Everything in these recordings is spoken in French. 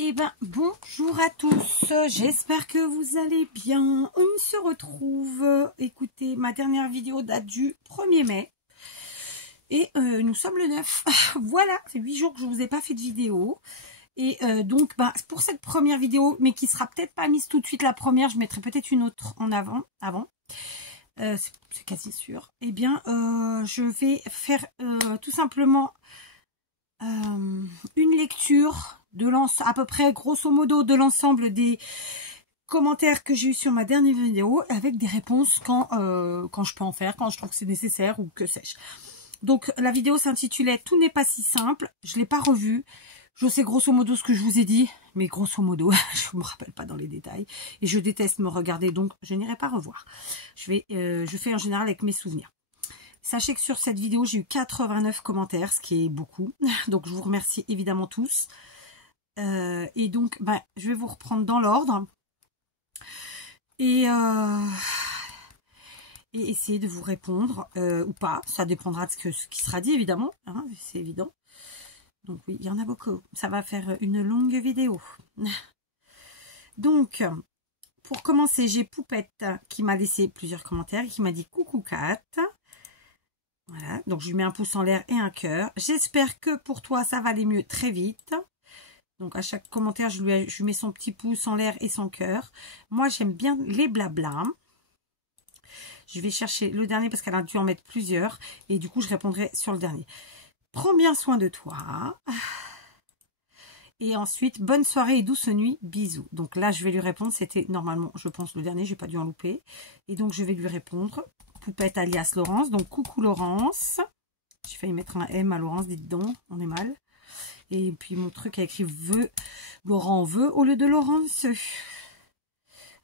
Eh ben, bonjour à tous, j'espère que vous allez bien. On se retrouve, écoutez, ma dernière vidéo date du 1er mai. Et nous sommes le 9. Voilà, c'est 8 jours que je vous ai pas fait de vidéo. Et donc, pour cette première vidéo, mais qui sera peut-être pas mise tout de suite la première, je mettrai peut-être une autre en avant. C'est quasi sûr. Eh bien, je vais faire tout simplement une lecture de à peu près grosso modo de l'ensemble des commentaires que j'ai eu sur ma dernière vidéo avec des réponses quand je peux en faire, quand je trouve que c'est nécessaire ou que sais-je. Donc la vidéo s'intitulait Tout n'est pas si simple, je ne l'ai pas revue. Je sais grosso modo ce que je vous ai dit, mais grosso modo, je ne me rappelle pas dans les détails. Et je déteste me regarder, donc je n'irai pas revoir. Je fais en général avec mes souvenirs. Sachez que sur cette vidéo, j'ai eu 89 commentaires, ce qui est beaucoup. Donc, je vous remercie évidemment tous. Et donc, je vais vous reprendre dans l'ordre. Et essayer de vous répondre, ou pas. Ça dépendra de ce qui sera dit, évidemment. Hein, c'est évident. Donc, oui, il y en a beaucoup. Ça va faire une longue vidéo. Donc, pour commencer, j'ai Poupette qui m'a laissé plusieurs commentaires et qui m'a dit « Coucou Kat ». Voilà, donc je lui mets un pouce en l'air et un cœur. J'espère que pour toi, ça va aller mieux très vite. Donc à chaque commentaire, je lui mets son petit pouce en l'air et son cœur. Moi, j'aime bien les blabla. Je vais chercher le dernier parce qu'elle a dû en mettre plusieurs. Et du coup, je répondrai sur le dernier. Prends bien soin de toi. Et ensuite, bonne soirée et douce nuit. Bisous. Donc là, je vais lui répondre. C'était normalement, je pense, le dernier. J'ai pas dû en louper. Et donc, je vais lui répondre. Poupette alias Laurence, donc coucou Laurence. J'ai failli mettre un M à Laurence, dites donc, on est mal. Et puis mon truc a écrit veut, Laurent veut au lieu de Laurence.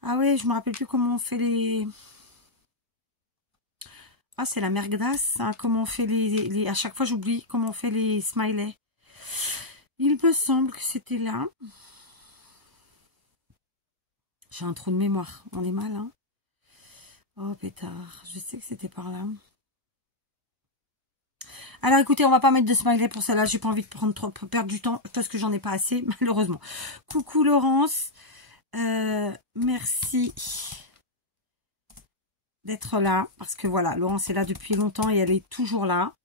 Ah ouais, je me rappelle plus comment on fait les... Ah, c'est la merguedasse, hein, comment on fait les... À chaque fois j'oublie comment on fait les smileys. Il me semble que c'était là. J'ai un trou de mémoire, on est mal, hein. Oh pétard, je sais que c'était par là. Alors écoutez, on va pas mettre de smiley pour celle-là. J'ai pas envie de perdre du temps parce que j'en ai pas assez, malheureusement. Coucou Laurence. Merci d'être là. Parce que voilà, Laurence est là depuis longtemps et elle est toujours là.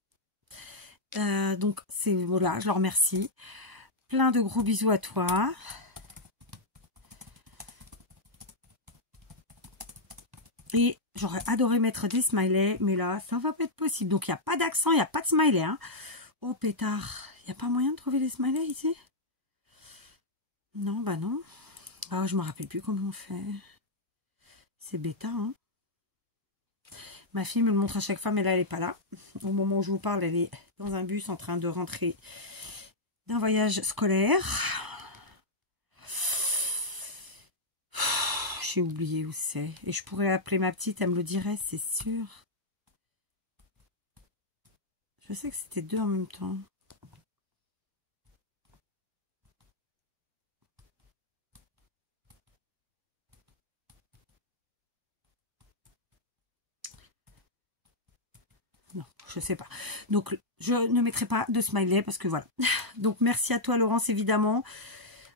Donc c'est voilà, je leur remercie. Plein de gros bisous à toi. Et j'aurais adoré mettre des smileys, mais là, ça va pas être possible. Donc, il n'y a pas d'accent, il n'y a pas de smiley. Hein. Oh, pétard. Il n'y a pas moyen de trouver les smileys ici? Non, bah non. Ah, je me rappelle plus comment on fait. C'est bêta, hein. Ma fille me le montre à chaque fois, mais là, elle n'est pas là. Au moment où je vous parle, elle est dans un bus en train de rentrer d'un voyage scolaire. J'ai oublié où c'est. Et je pourrais appeler ma petite, elle me le dirait, c'est sûr. Je sais que c'était deux en même temps. Non, je sais pas. Donc, je ne mettrai pas de smiley parce que voilà. Donc, merci à toi, Laurence, évidemment.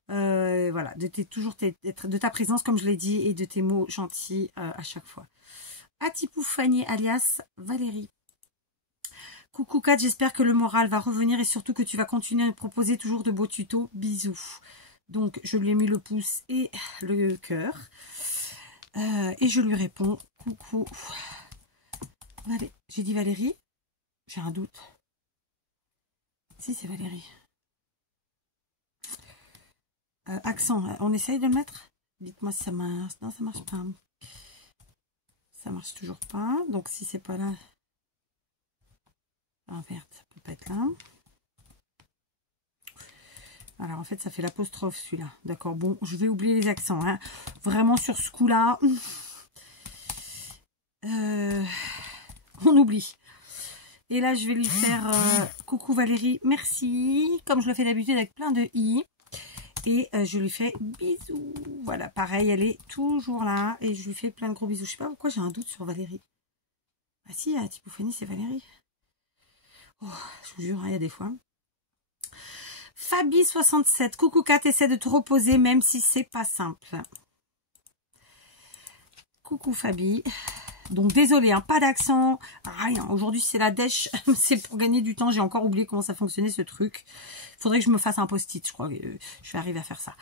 Voilà, de ta présence, comme je l'ai dit, et de tes mots gentils à chaque fois. Atipoufani, alias Valérie. Coucou Kat, j'espère que le moral va revenir et surtout que tu vas continuer à me proposer toujours de beaux tutos. Bisous. Donc, je lui ai mis le pouce et le cœur. Et je lui réponds, coucou. J'ai dit Valérie? J'ai un doute. Si, c'est Valérie. Accent, on essaye de le mettre? Dites-moi si ça marche. Non, ça marche pas. Ça marche toujours pas. Donc, si c'est pas là... Ah merde, ça peut pas être là. Alors, en fait, ça fait l'apostrophe, celui-là. D'accord, bon, je vais oublier les accents. Hein. Vraiment, sur ce coup-là, on oublie. Et là, je vais lui faire coucou Valérie, merci. Comme je le fais d'habitude avec plein de i. Et je lui fais bisous. Voilà, pareil, elle est toujours là. Et je lui fais plein de gros bisous. Je sais pas pourquoi j'ai un doute sur Valérie. Ah si, à Tipoufani, c'est Valérie. Oh, je vous jure, il y a des fois. Fabi67, coucou Kat, essaie de te reposer même si c'est pas simple. Coucou Fabi. Donc désolé, hein, pas d'accent, rien. Aujourd'hui c'est la dèche, c'est pour gagner du temps. J'ai encore oublié comment ça fonctionnait ce truc. Faudrait que je me fasse un post-it, je crois que je vais arriver à faire ça.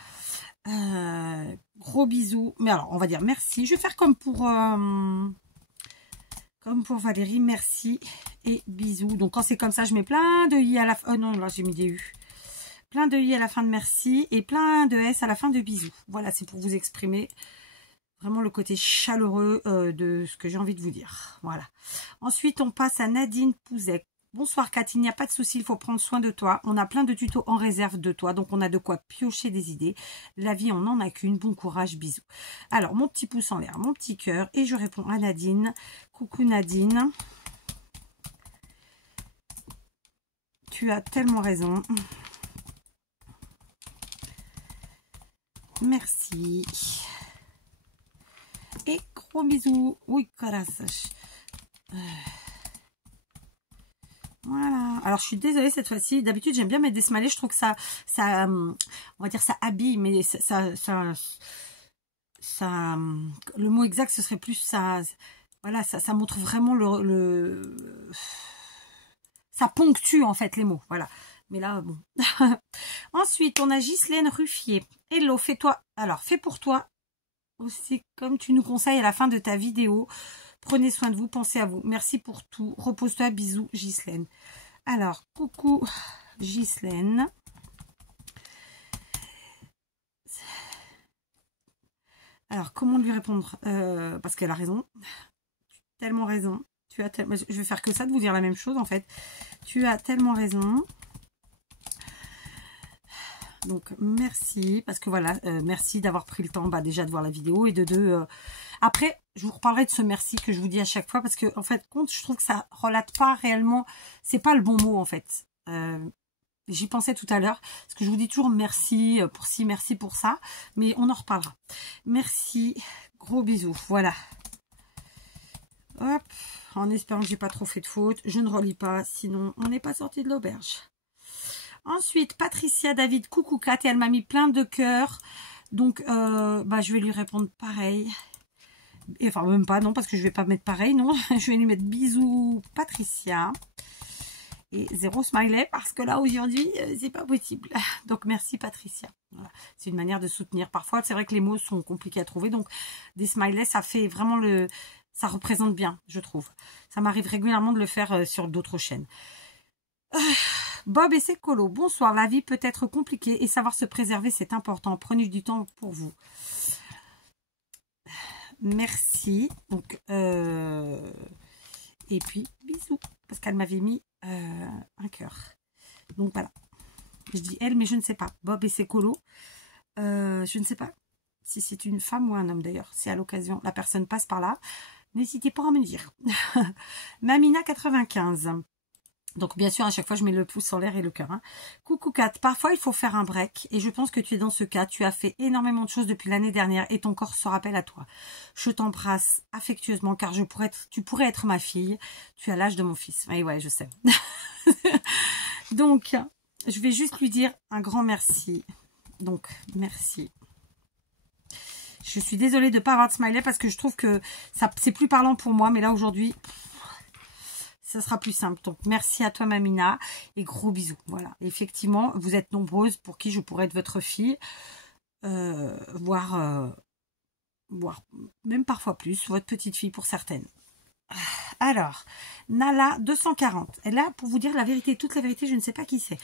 Gros bisous. Mais alors on va dire merci. Je vais faire comme pour Valérie, merci et bisous. Donc quand c'est comme ça, je mets plein de i à la fin. Oh non, là j'ai mis des u. Plein de i à la fin de merci et plein de s à la fin de bisous. Voilà, c'est pour vous exprimer vraiment le côté chaleureux de ce que j'ai envie de vous dire. Voilà. Ensuite, on passe à Nadine Pouzek. Bonsoir Kat, il n'y a pas de souci, il faut prendre soin de toi. On a plein de tutos en réserve de toi, donc on a de quoi piocher des idées. La vie, on n'en a qu'une. Bon courage, bisous. Alors, mon petit pouce en l'air, mon petit cœur, et je réponds à Nadine. Coucou Nadine. Tu as tellement raison. Merci. Et gros bisous. Oui, coração. Voilà. Alors, je suis désolée cette fois-ci. D'habitude, j'aime bien mettre des smileys. Je trouve que ça, on va dire, ça habille, mais le mot exact, ce serait plus ça. Voilà, ça montre vraiment ça ponctue en fait les mots. Voilà. Mais là, bon. Ensuite, on a Ghislaine Ruffier. Hello, fais-toi. Alors, fais pour toi aussi comme tu nous conseilles à la fin de ta vidéo. Prenez soin de vous, pensez à vous. Merci pour tout. Repose-toi, bisous, Ghislaine. Alors, coucou, Ghislaine. Alors, comment lui répondre parce qu'elle a raison. Tellement raison. Tu as je vais faire que ça de vous dire la même chose, en fait. Tu as tellement raison. Donc, merci. Parce que voilà, merci d'avoir pris le temps déjà de voir la vidéo et de deux... Après, je vous reparlerai de ce merci que je vous dis à chaque fois parce que, en fait, compte, je trouve que ça relate pas réellement. C'est pas le bon mot, en fait. J'y pensais tout à l'heure. Parce que je vous dis toujours merci pour ci, merci pour ça. Mais on en reparlera. Merci. Gros bisous. Voilà. Hop. En espérant que j'ai pas trop fait de faute. Je ne relis pas. Sinon, on n'est pas sorti de l'auberge. Ensuite, Patricia David, coucou Kat. Et elle m'a mis plein de cœurs. Donc, je vais lui répondre pareil. Et enfin, même pas, non, parce que je vais pas mettre pareil, non. Je vais lui mettre bisous, Patricia. Et 0 smiley, parce que là, aujourd'hui, c'est pas possible. Donc, merci, Patricia. Voilà. C'est une manière de soutenir. Parfois, c'est vrai que les mots sont compliqués à trouver. Donc, des smileys, ça fait vraiment ça représente bien, je trouve. Ça m'arrive régulièrement de le faire sur d'autres chaînes. Bob et ses colos. Bonsoir. La vie peut être compliquée et savoir se préserver, c'est important. Prenez du temps pour vous. Merci. Donc, et puis, bisous. Parce qu'elle m'avait mis un cœur. Donc, voilà. Je dis elle, mais je ne sais pas. Bob et ses colos. Je ne sais pas si c'est une femme ou un homme, d'ailleurs. Si à l'occasion, la personne passe par là. N'hésitez pas à me dire. Mamina 95. Donc, bien sûr, à chaque fois, je mets le pouce en l'air et le cœur. Hein. Coucou Kat, parfois, il faut faire un break. Et je pense que tu es dans ce cas. Tu as fait énormément de choses depuis l'année dernière et ton corps se rappelle à toi. Je t'embrasse affectueusement car tu pourrais être ma fille. Tu as l'âge de mon fils. Et ouais, je sais. Donc, je vais juste lui dire un grand merci. Donc, merci. Je suis désolée de ne pas avoir de smiley parce que je trouve que c'est plus parlant pour moi. Mais là, aujourd'hui... ça sera plus simple. Donc, merci à toi, Mamina. Et gros bisous. Voilà. Effectivement, vous êtes nombreuses pour qui je pourrais être votre fille. Voire même parfois plus. Votre petite fille pour certaines. Alors, Nala 240. Et là, pour vous dire la vérité, toute la vérité, je ne sais pas qui c'est.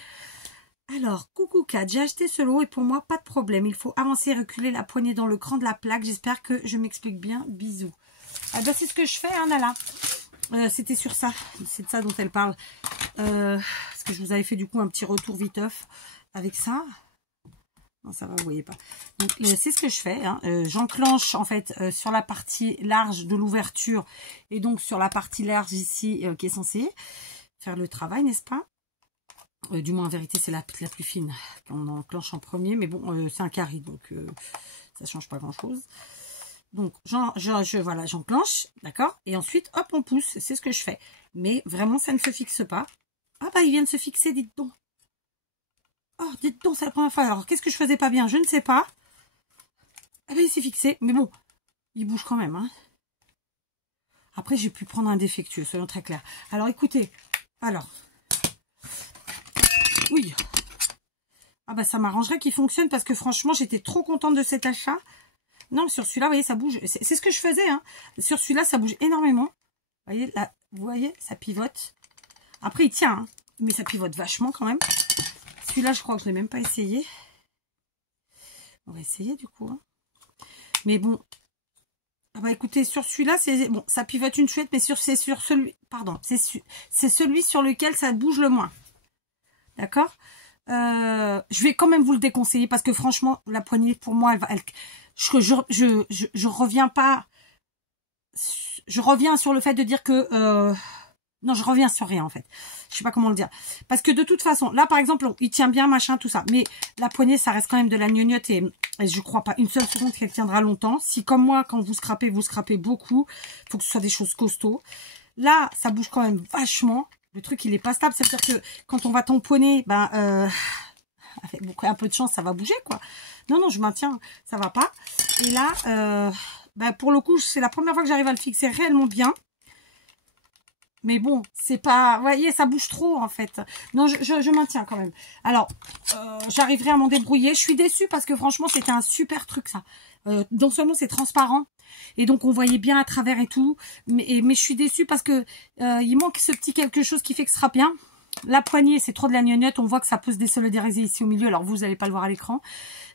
Alors, coucou Kat, j'ai acheté ce lot et pour moi, pas de problème. Il faut avancer et reculer la poignée dans le crans de la plaque. J'espère que je m'explique bien. Bisous. Ah ben, c'est ce que je fais, hein, Nala. C'était sur ça, c'est de ça dont elle parle. Parce que je vous avais fait du coup un petit retour viteuf avec ça. Non, ça va, vous voyez pas. Donc, c'est ce que je fais. Hein. J'enclenche en fait sur la partie large de l'ouverture et donc sur la partie large ici qui est censée faire le travail, n'est-ce pas? Du moins, en vérité, c'est la plus fine qu'on enclenche en premier. Mais bon, c'est un carré, donc ça change pas grand-chose. Donc, voilà, j'enclenche, d'accord? Et ensuite, hop, on pousse. C'est ce que je fais. Mais vraiment, ça ne se fixe pas. Ah bah, il vient de se fixer, dites donc. Oh, dites donc, c'est la première fois. Alors, qu'est-ce que je faisais pas bien? Je ne sais pas. Eh bien, il s'est fixé. Mais bon, il bouge quand même. Hein. Après, j'ai pu prendre un défectueux, soyons très clairs. Alors, écoutez. Alors. Oui. Ah bah, ça m'arrangerait qu'il fonctionne parce que franchement, j'étais trop contente de cet achat. Non, sur celui-là, vous voyez, ça bouge. C'est ce que je faisais. Hein. Sur celui-là, ça bouge énormément. Vous voyez, là, vous voyez, ça pivote. Après, il tient. Hein, mais ça pivote vachement quand même. Celui-là, je crois que je ne l'ai même pas essayé. On va essayer du coup. Hein. Mais bon. Ah bah écoutez, sur celui-là, c'est bon, ça pivote une chouette, mais c'est sur celui. Pardon, c'est celui sur lequel ça bouge le moins. D'accord. Je vais quand même vous le déconseiller parce que franchement, la poignée, pour moi, je reviens pas. Je reviens sur le fait de dire que non, je reviens sur rien en fait. Je sais pas comment le dire. Parce que de toute façon, là par exemple, il tient bien, machin, tout ça. Mais la poignée, ça reste quand même de la gnognotte et je crois pas une seule seconde qu'elle tiendra longtemps. Si comme moi, quand vous scrapez beaucoup. Il faut que ce soit des choses costauds. Là, ça bouge quand même vachement. Le truc, il est pas stable. C'est-à-dire que quand on va tamponner, ben, avec un peu de chance, ça va bouger quoi. Non, non, je maintiens, ça va pas. Et là, ben, pour le coup, c'est la première fois que j'arrive à le fixer réellement bien. Mais bon, c'est pas... Vous voyez, ça bouge trop, en fait. Non, je maintiens quand même. Alors, j'arriverai à m'en débrouiller. Je suis déçue parce que franchement, c'était un super truc, ça. Non seulement c'est transparent, et donc on voyait bien à travers et tout. Mais je suis déçue parce que il manque ce petit quelque chose qui fait que ce sera bien. La poignée, c'est trop de la gnognotte. On voit que ça peut se désolidariser ici au milieu. Alors, vous n'allez pas le voir à l'écran.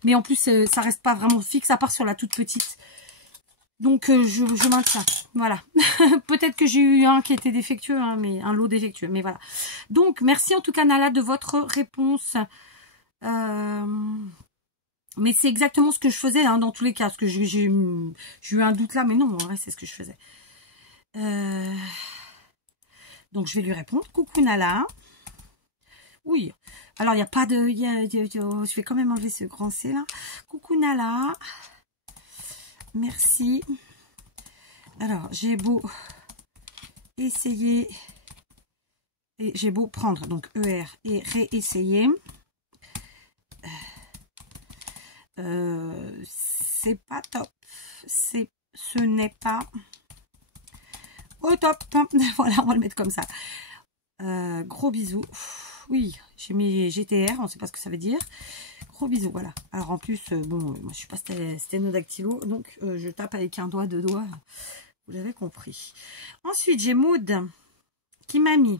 Mais en plus, ça reste pas vraiment fixe, à part sur la toute petite. Donc, je maintiens. Voilà. Peut-être que j'ai eu un qui était défectueux, hein, mais un lot défectueux. Mais voilà. Donc, merci en tout cas, Nala, de votre réponse. Mais c'est exactement ce que je faisais hein, dans tous les cas. Parce que j'ai eu un doute là. Mais non, en vrai, c'est ce que je faisais. Donc, je vais lui répondre. Coucou, Nala. Oui. Alors, il n'y a pas de... je vais quand même enlever ce grand C là. Coucou, Nala. Merci. Alors, j'ai beau essayer et j'ai beau prendre donc ER et réessayer. C'est pas top. Ce n'est pas au top. Voilà, on va le mettre comme ça. Gros bisous. Oui, j'ai mis GTR, on ne sait pas ce que ça veut dire. Gros bisous, voilà. Alors en plus, bon, moi je suis pas sténodactylo, donc je tape avec un doigt, deux doigts. Vous l'avez compris. Ensuite, j'ai Maud qui m'a mis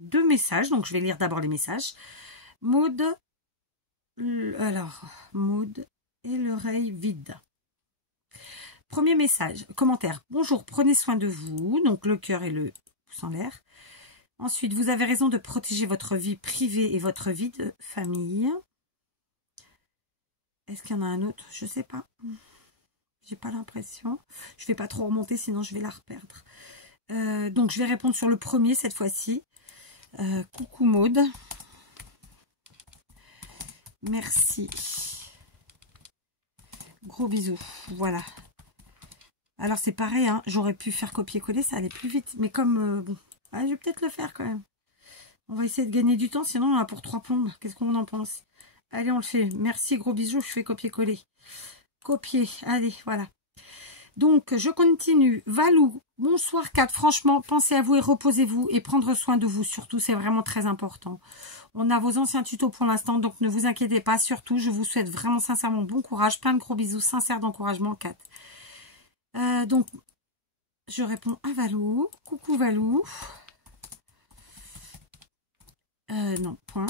2 messages. Donc, je vais lire d'abord les messages. Maud, alors, Maud et l'oreille vide. Premier message, commentaire. Bonjour, prenez soin de vous. Donc, le cœur et le pouce en l'air. Ensuite, vous avez raison de protéger votre vie privée et votre vie de famille. Est-ce qu'il y en a un autre? Je ne sais pas. J'ai pas l'impression. Je ne vais pas trop remonter, sinon je vais la reperdre. Donc, je vais répondre sur le premier cette fois-ci. Coucou Maud. Merci. Gros bisous. Voilà. Alors, c'est pareil, hein, j'aurais pu faire copier-coller, ça allait plus vite. Mais comme, bon, je vais peut-être le faire quand même. On va essayer de gagner du temps, sinon on a pour 3 plombes. Qu'est-ce qu'on en pense? Allez, on le fait. Merci, gros bisous, je fais copier-coller. Copier, allez, voilà. Donc, je continue. Valou, bonsoir 4. Franchement, pensez à vous et reposez-vous et prendre soin de vous. Surtout, c'est vraiment très important. On a vos anciens tutos pour l'instant, donc ne vous inquiétez pas. Surtout, je vous souhaite vraiment sincèrement bon courage. Plein de gros bisous sincères d'encouragement 4. Donc, je réponds à Valou. Coucou Valou. Non, point.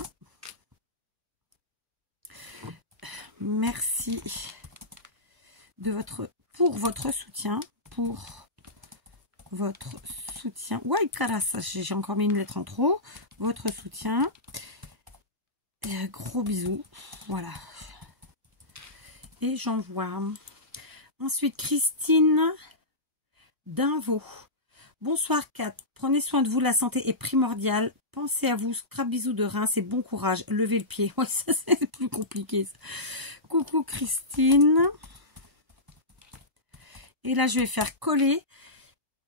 Merci pour votre soutien. Ouais, carasse, j'ai encore mis une lettre en trop. Votre soutien. Gros bisous. Voilà. Et j'envoie. Ensuite, Christine Dinvaux. Bonsoir 4. Prenez soin de vous, la santé est primordiale. Pensez à vous, scrap bisous de Reims et bon courage. Levez le pied. Ouais, ça c'est plus compliqué. Ça. Coucou Christine. Et là, je vais faire coller.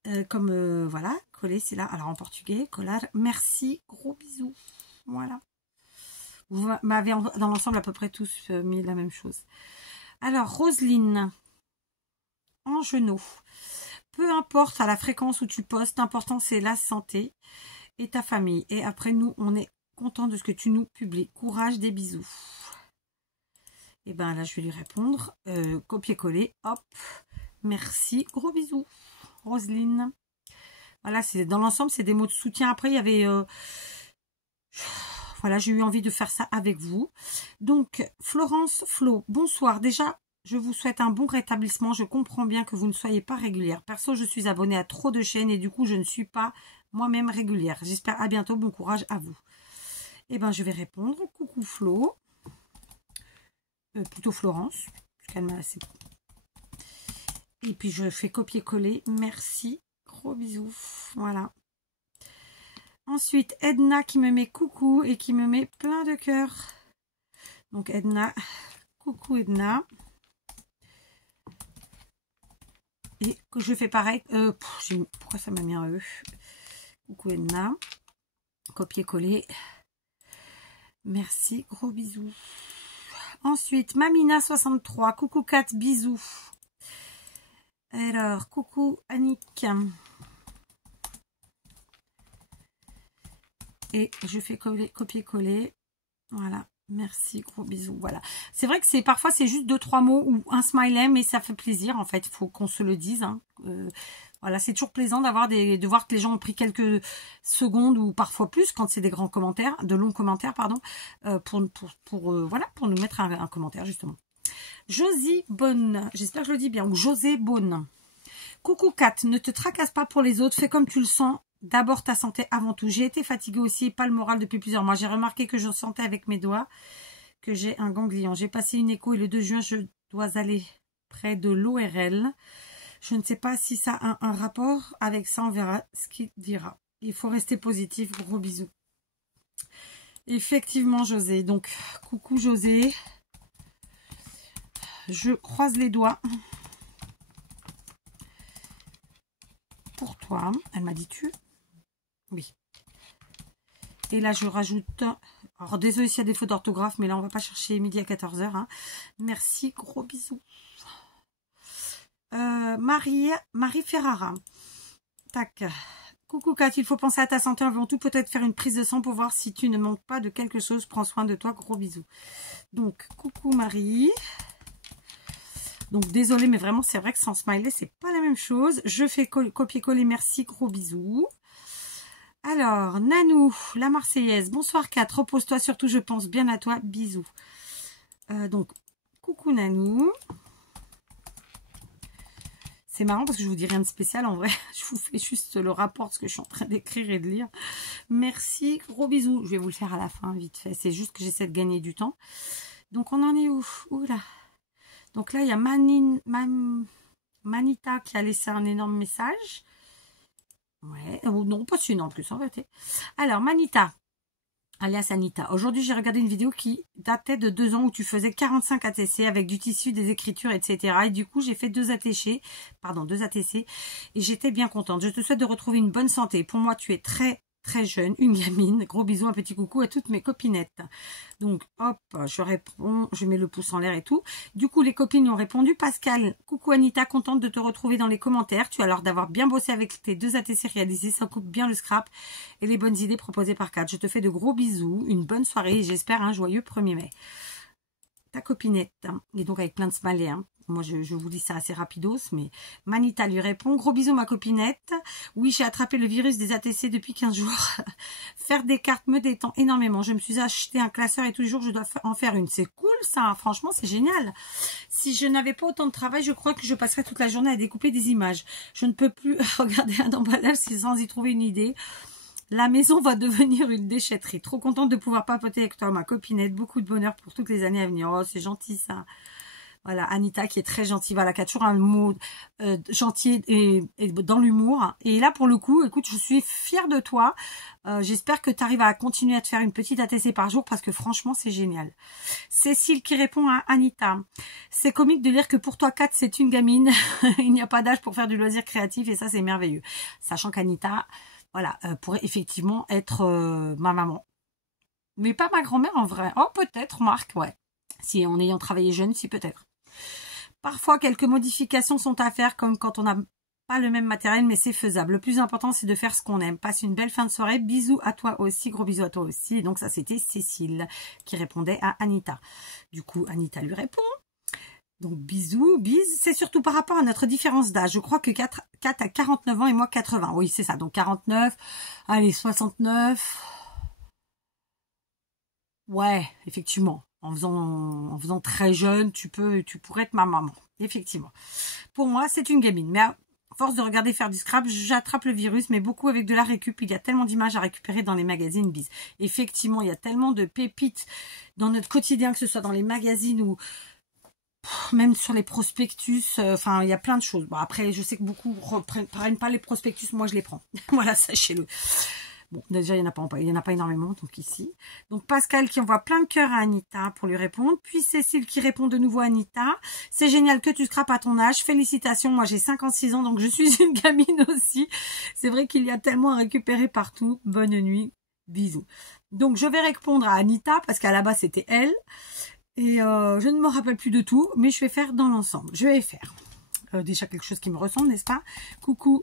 Voilà, coller, c'est là. Alors en portugais, colar. Merci, gros bisous. Voilà. Vous m'avez dans l'ensemble à peu près tous mis la même chose. Alors, Roselyne, Angenoux. Peu importe à la fréquence où tu postes, l'important c'est la santé et ta famille. Et après, nous, on est content de ce que tu nous publies. Courage, des bisous. Et ben là, je vais lui répondre. Copier-coller, hop. Merci, gros bisous. Roselyne. Voilà, c'est dans l'ensemble, c'est des mots de soutien. Après, il y avait... voilà, j'ai eu envie de faire ça avec vous. Donc, Florence, Flo, bonsoir. Déjà, je vous souhaite un bon rétablissement. Je comprends bien que vous ne soyez pas régulière. Perso, je suis abonnée à trop de chaînes et du coup, je ne suis pas moi-même régulière. J'espère à bientôt. Bon courage à vous. Eh bien, je vais répondre. Coucou Flo. Plutôt Florence. Puisqu'elle m'a assez... Et puis, je fais copier-coller. Merci. Gros bisous. Voilà. Ensuite, Edna qui me met coucou et qui me met plein de cœurs. Donc, Edna. Coucou Edna. Et que je fais pareil. Pourquoi ça m'a mis un E? Coucou Edna. Copier-coller. Merci. Gros bisous. Ensuite, Mamina63. Coucou Kat. Bisous. Alors, coucou Annick. Et je fais copier-coller. Voilà. Merci, gros bisous. Voilà. C'est vrai que parfois c'est juste 2-3 mots ou un smiley, mais ça fait plaisir en fait. Il faut qu'on se le dise. Hein. Voilà, c'est toujours plaisant de voir que les gens ont pris quelques secondes ou parfois plus quand c'est des grands commentaires, de longs commentaires, pardon, voilà, pour nous mettre un commentaire justement. Josie Bonne, j'espère que je le dis bien, ou José Bonne. Coucou Kat, ne te tracasse pas pour les autres, fais comme tu le sens. D'abord ta santé avant tout. J'ai été fatiguée aussi et pas le moral depuis plusieurs mois. J'ai remarqué que je sentais avec mes doigts que j'ai un ganglion. J'ai passé une écho et le 2 juin, je dois aller près de l'ORL. Je ne sais pas si ça a un rapport avec ça. On verra ce qu'il dira. Il faut rester positif. Gros bisous. Effectivement, José. Donc, coucou José. Je croise les doigts. Pour toi. Elle m'a dit tu. Oui. Et là, je rajoute... Alors, désolé s'il y a des fautes d'orthographe, mais là, on va pas chercher midi à 14 h. Hein. Merci, gros bisous. Marie Ferrara. Tac. Coucou Kat, il faut penser à ta santé avant tout. Peut-être faire une prise de sang pour voir si tu ne manques pas de quelque chose. Prends soin de toi, gros bisous. Donc, coucou Marie. Donc, désolé, mais vraiment, c'est vrai que sans smiley, c'est pas la même chose. Je fais copier-coller. Merci, gros bisous. Alors, Nanou, la Marseillaise. Bonsoir Kat, repose-toi surtout, je pense bien à toi. Bisous. Donc, coucou Nanou. C'est marrant parce que je vous dis rien de spécial en vrai. Je vous fais juste le rapport de ce que je suis en train d'écrire et de lire. Merci, gros bisous. Je vais vous le faire à la fin, vite fait. C'est juste que j'essaie de gagner du temps. Donc, on en est où? Oula. Donc là, il y a Manita qui a laissé un énorme message. Ouais, non, pas celui-là en plus, en fait. Alors, Manita, alias Anita. Aujourd'hui, j'ai regardé une vidéo qui datait de 2 ans où tu faisais 45 ATC avec du tissu, des écritures, etc. Et du coup, j'ai fait 2 ATC et j'étais bien contente. Je te souhaite de retrouver une bonne santé. Pour moi, tu es très jeune, une gamine. Gros bisous, un petit coucou à toutes mes copinettes. Donc, hop, je réponds, je mets le pouce en l'air et tout. Du coup, les copines ont répondu. Pascal, coucou Anita, contente de te retrouver dans les commentaires. Tu as l'air d'avoir bien bossé avec tes 2 ATC réalisés. Ça coupe bien le scrap et les bonnes idées proposées par Kat. Je te fais de gros bisous, une bonne soirée et j'espère un joyeux 1er mai. Ta copinette, et donc avec plein de smileys, hein. Moi, je vous dis ça assez rapidos, mais Manita lui répond. Gros bisous, ma copinette. Oui, j'ai attrapé le virus des ATC depuis 15 jours. Faire des cartes me détend énormément. Je me suis acheté un classeur et tous les jours, je dois en faire une. C'est cool, ça. Franchement, c'est génial. Si je n'avais pas autant de travail, je crois que je passerais toute la journée à découper des images. Je ne peux plus regarder un emballage sans y trouver une idée. La maison va devenir une déchetterie. Trop contente de pouvoir papoter avec toi, ma copinette. Beaucoup de bonheur pour toutes les années à venir. Oh, c'est gentil, ça. Voilà, Anita qui est très gentille, voilà, qui a toujours un mot gentil et dans l'humour. Et là, pour le coup, écoute, je suis fière de toi. J'espère que tu arrives à continuer à te faire une petite ATC par jour parce que franchement, c'est génial. Cécile qui répond à Anita. C'est comique de lire que pour toi, Kat, c'est une gamine. Il n'y a pas d'âge pour faire du loisir créatif et ça, c'est merveilleux. Sachant qu'Anita, voilà, pourrait effectivement être ma maman. Mais pas ma grand-mère en vrai. Oh, peut-être, Marc, ouais. Si, en ayant travaillé jeune, si, peut-être. Parfois, quelques modifications sont à faire, comme quand on n'a pas le même matériel, mais c'est faisable. Le plus important, c'est de faire ce qu'on aime. Passe une belle fin de soirée. Bisous à toi aussi. Gros bisous à toi aussi. Et donc, ça, c'était Cécile qui répondait à Anita. Du coup, Anita lui répond. Donc, bisous, bise. C'est surtout par rapport à notre différence d'âge. Je crois que 4 a 49 ans et moi 80. Oui, c'est ça. Donc, 49. Allez, 69. Ouais, effectivement. En faisant très jeune, tu pourrais être ma maman. Effectivement. Pour moi, c'est une gamine. Mais à force de regarder faire du scrap, j'attrape le virus, mais beaucoup avec de la récup. Il y a tellement d'images à récupérer dans les magazines, bise. Effectivement, il y a tellement de pépites dans notre quotidien, que ce soit dans les magazines ou même sur les prospectus. Enfin, il y a plein de choses. Bon, après, je sais que beaucoup ne prennent pas les prospectus. Moi, je les prends. Voilà, sachez-le. Bon, déjà, il n'y en a pas énormément, donc ici. Donc, Pascal qui envoie plein de cœurs à Anita pour lui répondre. Puis, Cécile qui répond de nouveau à Anita. C'est génial que tu scrapes à ton âge. Félicitations. Moi, j'ai 56 ans, donc je suis une gamine aussi. C'est vrai qu'il y a tellement à récupérer partout. Bonne nuit. Bisous. Donc, je vais répondre à Anita, parce qu'à la base, c'était elle. Et je ne me rappelle plus de tout, mais je vais faire dans l'ensemble. Je vais faire déjà quelque chose qui me ressemble, n'est-ce pas? Coucou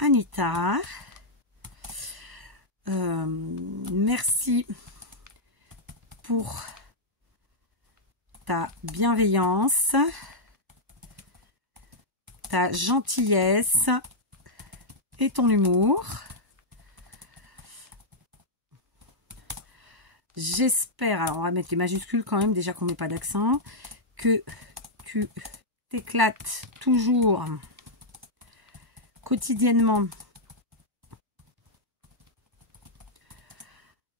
Anita. Merci pour ta bienveillance, ta gentillesse et ton humour. J'espère, alors on va mettre les majuscules quand même, déjà qu'on ne met pas d'accent, que tu t'éclates toujours quotidiennement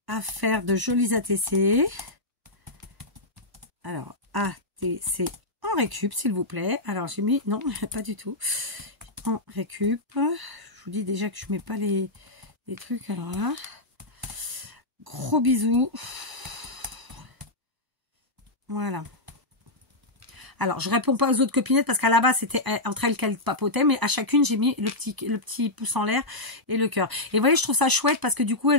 à faire de jolis ATC. Alors, ATC en récup, s'il vous plaît. Alors, j'ai mis... Non, pas du tout. En récup. Je vous dis déjà que je ne mets pas les trucs. Alors là... Gros bisous. Voilà. Alors, je réponds pas aux autres copinettes parce qu'à la base, c'était entre elles qu'elles papotaient. Mais à chacune, j'ai mis le petit pouce en l'air et le cœur. Et vous voyez, je trouve ça chouette parce que du coup,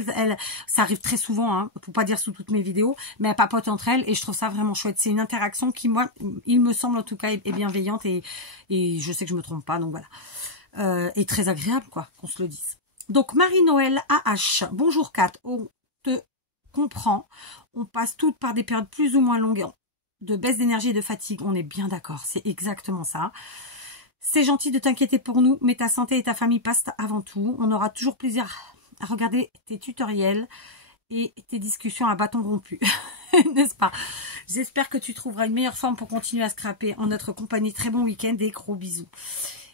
ça arrive très souvent, hein, pour pas dire sous toutes mes vidéos, mais elles papotent entre elles et je trouve ça vraiment chouette. C'est une interaction qui, moi, il me semble en tout cas, est bienveillante et je sais que je me trompe pas. Donc voilà. Et très agréable, quoi, qu'on se le dise. Donc, Marie-Noël AH. Bonjour Kat. On te comprend. On passe toutes par des périodes plus ou moins longues de baisse d'énergie et de fatigue. On est bien d'accord. C'est exactement ça. C'est gentil de t'inquiéter pour nous, mais ta santé et ta famille passent avant tout. On aura toujours plaisir à regarder tes tutoriels et tes discussions à bâton rompu. N'est-ce pas? J'espère que tu trouveras une meilleure forme pour continuer à scraper en notre compagnie. Très bon week-end et gros bisous.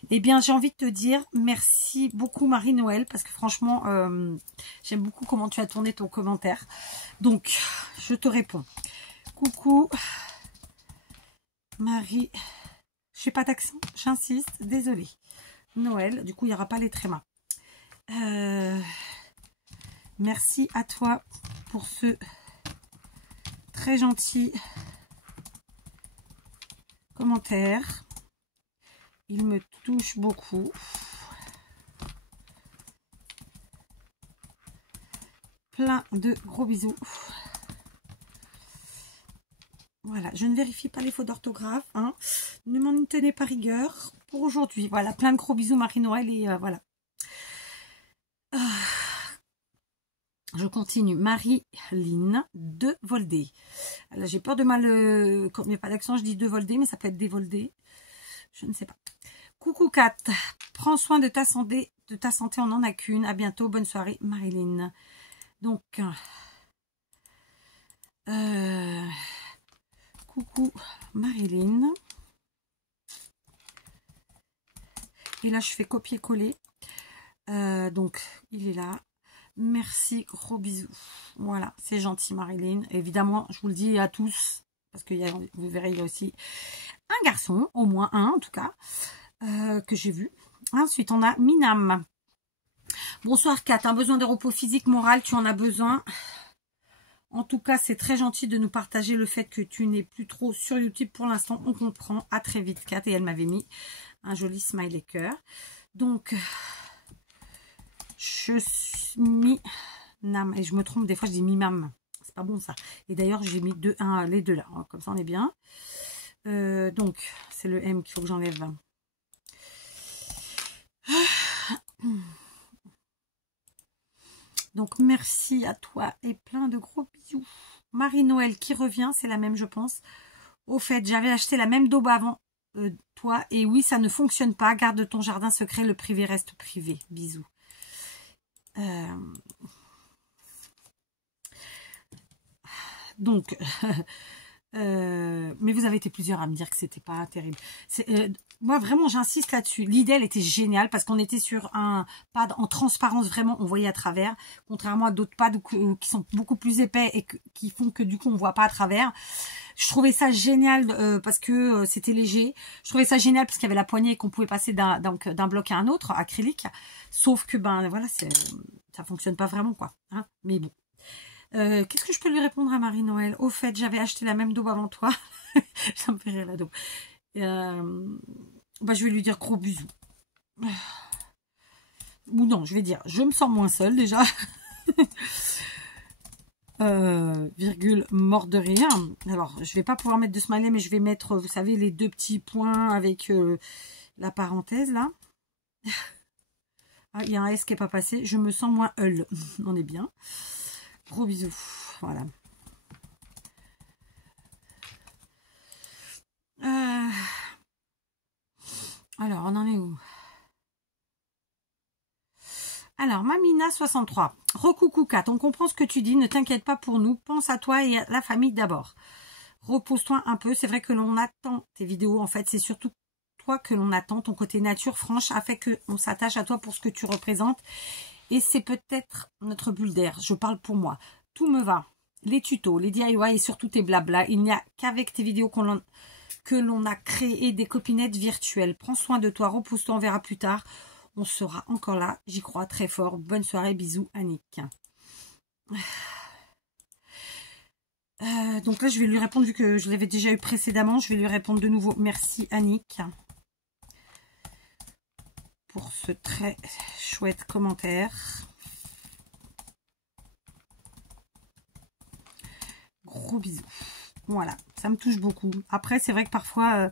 Eh bien, j'ai envie de te dire merci beaucoup Marie-Noël parce que franchement, j'aime beaucoup comment tu as tourné ton commentaire. Donc, je te réponds. Coucou Marie, je n'ai pas d'accent, j'insiste, désolée. Noël, du coup, il n'y aura pas les trémas. Merci à toi pour ce très gentil commentaire. Il me touche beaucoup. Plein de gros bisous. Voilà, je ne vérifie pas les fautes d'orthographe. Hein. Ne m'en tenez pas rigueur pour aujourd'hui. Voilà, plein de gros bisous Marie-Noël et voilà. Je continue. Marie-Line de Voldé. Là, j'ai peur de mal... Quand il n'y a pas d'accent, je dis de Voldé, mais ça peut être dévoldé. Je ne sais pas. Coucou Kat, prends soin de ta santé, on n'en a qu'une. À bientôt, bonne soirée Marie-Line. Donc, coucou Marie-Line. Et là, je fais copier-coller. Donc, il est là. Merci, gros bisous. Voilà, c'est gentil Marie-Line. Évidemment, je vous le dis à tous, parce que vous verrez, il y a aussi un garçon, au moins un en tout cas, que j'ai vu. Ensuite, on a Minam. Bonsoir Kat, un besoin de repos physique, moral, tu en as besoin. En tout cas, c'est très gentil de nous partager le fait que tu n'es plus trop sur YouTube pour l'instant. On comprend. À très vite Kat. Et elle m'avait mis un joli smiley cœur. Donc, je suis mis Nam. Et je me trompe, des fois je dis Mimam. C'est pas bon ça. Et d'ailleurs, j'ai mis les deux là. Comme ça, on est bien. Donc, c'est le M qu'il faut que j'enlève. Donc, merci à toi et plein de gros bisous. Marie-Noël qui revient, c'est la même, je pense. Au fait, j'avais acheté la même daube avant toi. Et oui, ça ne fonctionne pas. Garde ton jardin secret, le privé reste privé. Bisous. Donc, mais vous avez été plusieurs à me dire que c'était pas terrible. Moi, vraiment, j'insiste là-dessus. L'idée, elle était géniale parce qu'on était sur un pad en transparence, vraiment, on voyait à travers. Contrairement à d'autres pads qui sont beaucoup plus épais et qui font que du coup, on voit pas à travers. Je trouvais ça génial parce que c'était léger. Je trouvais ça génial parce qu'il y avait la poignée et qu'on pouvait passer d'un bloc à un autre, acrylique. Sauf que, ben voilà, ça fonctionne pas vraiment, quoi. Hein, mais bon. Qu'est-ce que je peux lui répondre à Marie-Noël? Au fait, j'avais acheté la même daube avant toi. Ça me fait rire la daube. Bah, je vais lui dire gros bisous. Ou non, je vais dire, je me sens moins seule déjà. Virgule, mort de rire. Alors, je vais pas pouvoir mettre de smiley, mais je vais mettre, vous savez, les deux petits points avec la parenthèse là. Ah, il y a un S qui n'est pas passé. Je me sens moins hull. On est bien. Gros bisous. Voilà. Alors, on en est où? Alors, Mamina63. Recoucou Kat, on comprend ce que tu dis. Ne t'inquiète pas pour nous. Pense à toi et à la famille d'abord. Repose-toi un peu. C'est vrai que l'on attend tes vidéos. En fait, c'est surtout toi que l'on attend. Ton côté nature franche a fait qu'on s'attache à toi pour ce que tu représentes. Et c'est peut-être notre bulle d'air. Je parle pour moi. Tout me va. Les tutos, les DIY et surtout tes blabla. Il n'y a qu'avec tes vidéos que l'on a créé des copinettes virtuelles. Prends soin de toi, repose-toi, on verra plus tard. On sera encore là, j'y crois très fort. Bonne soirée, bisous, Annick. Donc là, je vais lui répondre, vu que je l'avais déjà eu précédemment, je vais lui répondre de nouveau. Merci, Annick, pour ce très chouette commentaire. Gros bisous. Voilà, ça me touche beaucoup. Après, c'est vrai que parfois,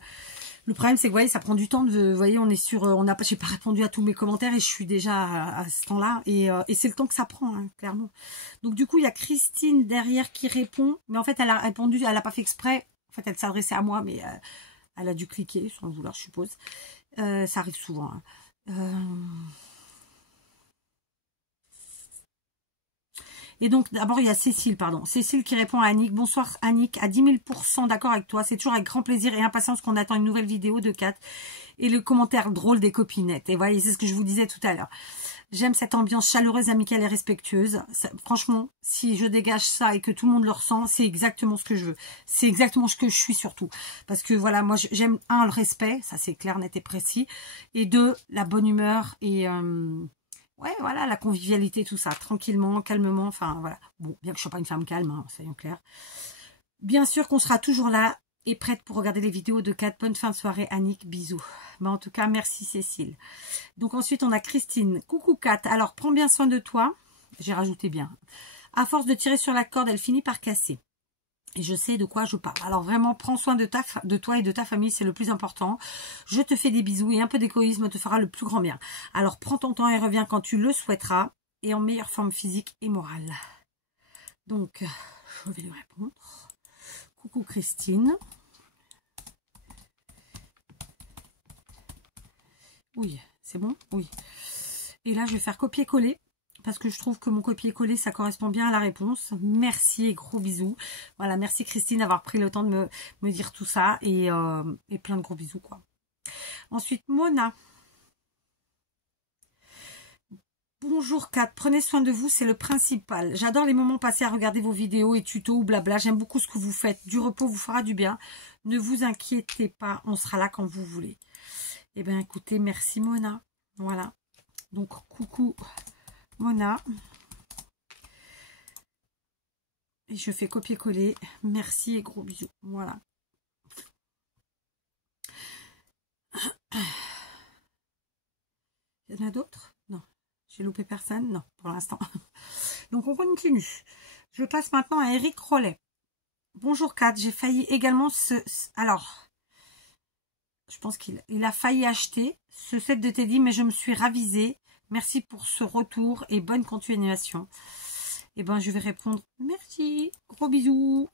le problème, c'est que, vous voyez, ça prend du temps. Vous voyez, on est sur, j'ai pas répondu à tous mes commentaires et je suis déjà à ce temps-là. Et c'est le temps que ça prend, hein, clairement. Donc, du coup, il y a Christine derrière qui répond. Mais en fait, elle a répondu, elle n'a pas fait exprès. En fait, elle s'adressait à moi, mais elle a dû cliquer, sans le vouloir, je suppose. Ça arrive souvent. Hein. Et donc, d'abord, il y a Cécile, pardon. Cécile qui répond à Annick. Bonsoir, Annick. À 10 000% d'accord avec toi. C'est toujours avec grand plaisir et impatience qu'on attend une nouvelle vidéo de Kat. Et le commentaire drôle des copinettes. Et voyez, c'est ce que je vous disais tout à l'heure. J'aime cette ambiance chaleureuse, amicale et respectueuse. Franchement, si je dégage ça et que tout le monde le ressent, c'est exactement ce que je veux. C'est exactement ce que je suis surtout. Parce que voilà, moi, j'aime, un, le respect. Ça, c'est clair, net et précis. Et deux, la bonne humeur et... ouais, voilà, la convivialité, tout ça, tranquillement, calmement, enfin, voilà. Bon, bien que je ne sois pas une femme calme, hein, soyons clairs. Bien sûr qu'on sera toujours là et prête pour regarder les vidéos de Kat. Bonne fin de soirée, Annick, bisous. Bah, en tout cas, merci Cécile. Donc ensuite, on a Christine. Coucou Kat, alors prends bien soin de toi. J'ai rajouté bien. À force de tirer sur la corde, elle finit par casser. Et je sais de quoi je parle. Alors vraiment, prends soin de toi et de ta famille, c'est le plus important. Je te fais des bisous et un peu d'égoïsme te fera le plus grand bien. Alors prends ton temps et reviens quand tu le souhaiteras et en meilleure forme physique et morale. Donc, je vais lui répondre. Coucou Christine. Oui, c'est bon? Oui. Et là, je vais faire copier-coller. Parce que je trouve que mon copier-coller, ça correspond bien à la réponse. Merci et gros bisous. Voilà, merci Christine d'avoir pris le temps de me dire tout ça. Et plein de gros bisous, quoi. Ensuite, Mona. Bonjour Kat, prenez soin de vous, c'est le principal. J'adore les moments passés à regarder vos vidéos et tutos ou blabla. J'aime beaucoup ce que vous faites. Du repos vous fera du bien. Ne vous inquiétez pas, on sera là quand vous voulez. Eh bien, écoutez, merci Mona. Voilà. Donc, coucou Mona. Et je fais copier-coller. Merci et gros bisous. Voilà. Il y en a d'autres? Non. J'ai loupé personne? Non, pour l'instant. Donc on continue. Je passe maintenant à Eric Rollet. Bonjour Kat, j'ai failli également alors, je pense qu'il a failli acheter ce set de Teddy, mais je me suis ravisée. Merci pour ce retour et bonne continuation. Et ben je vais répondre merci, gros bisous.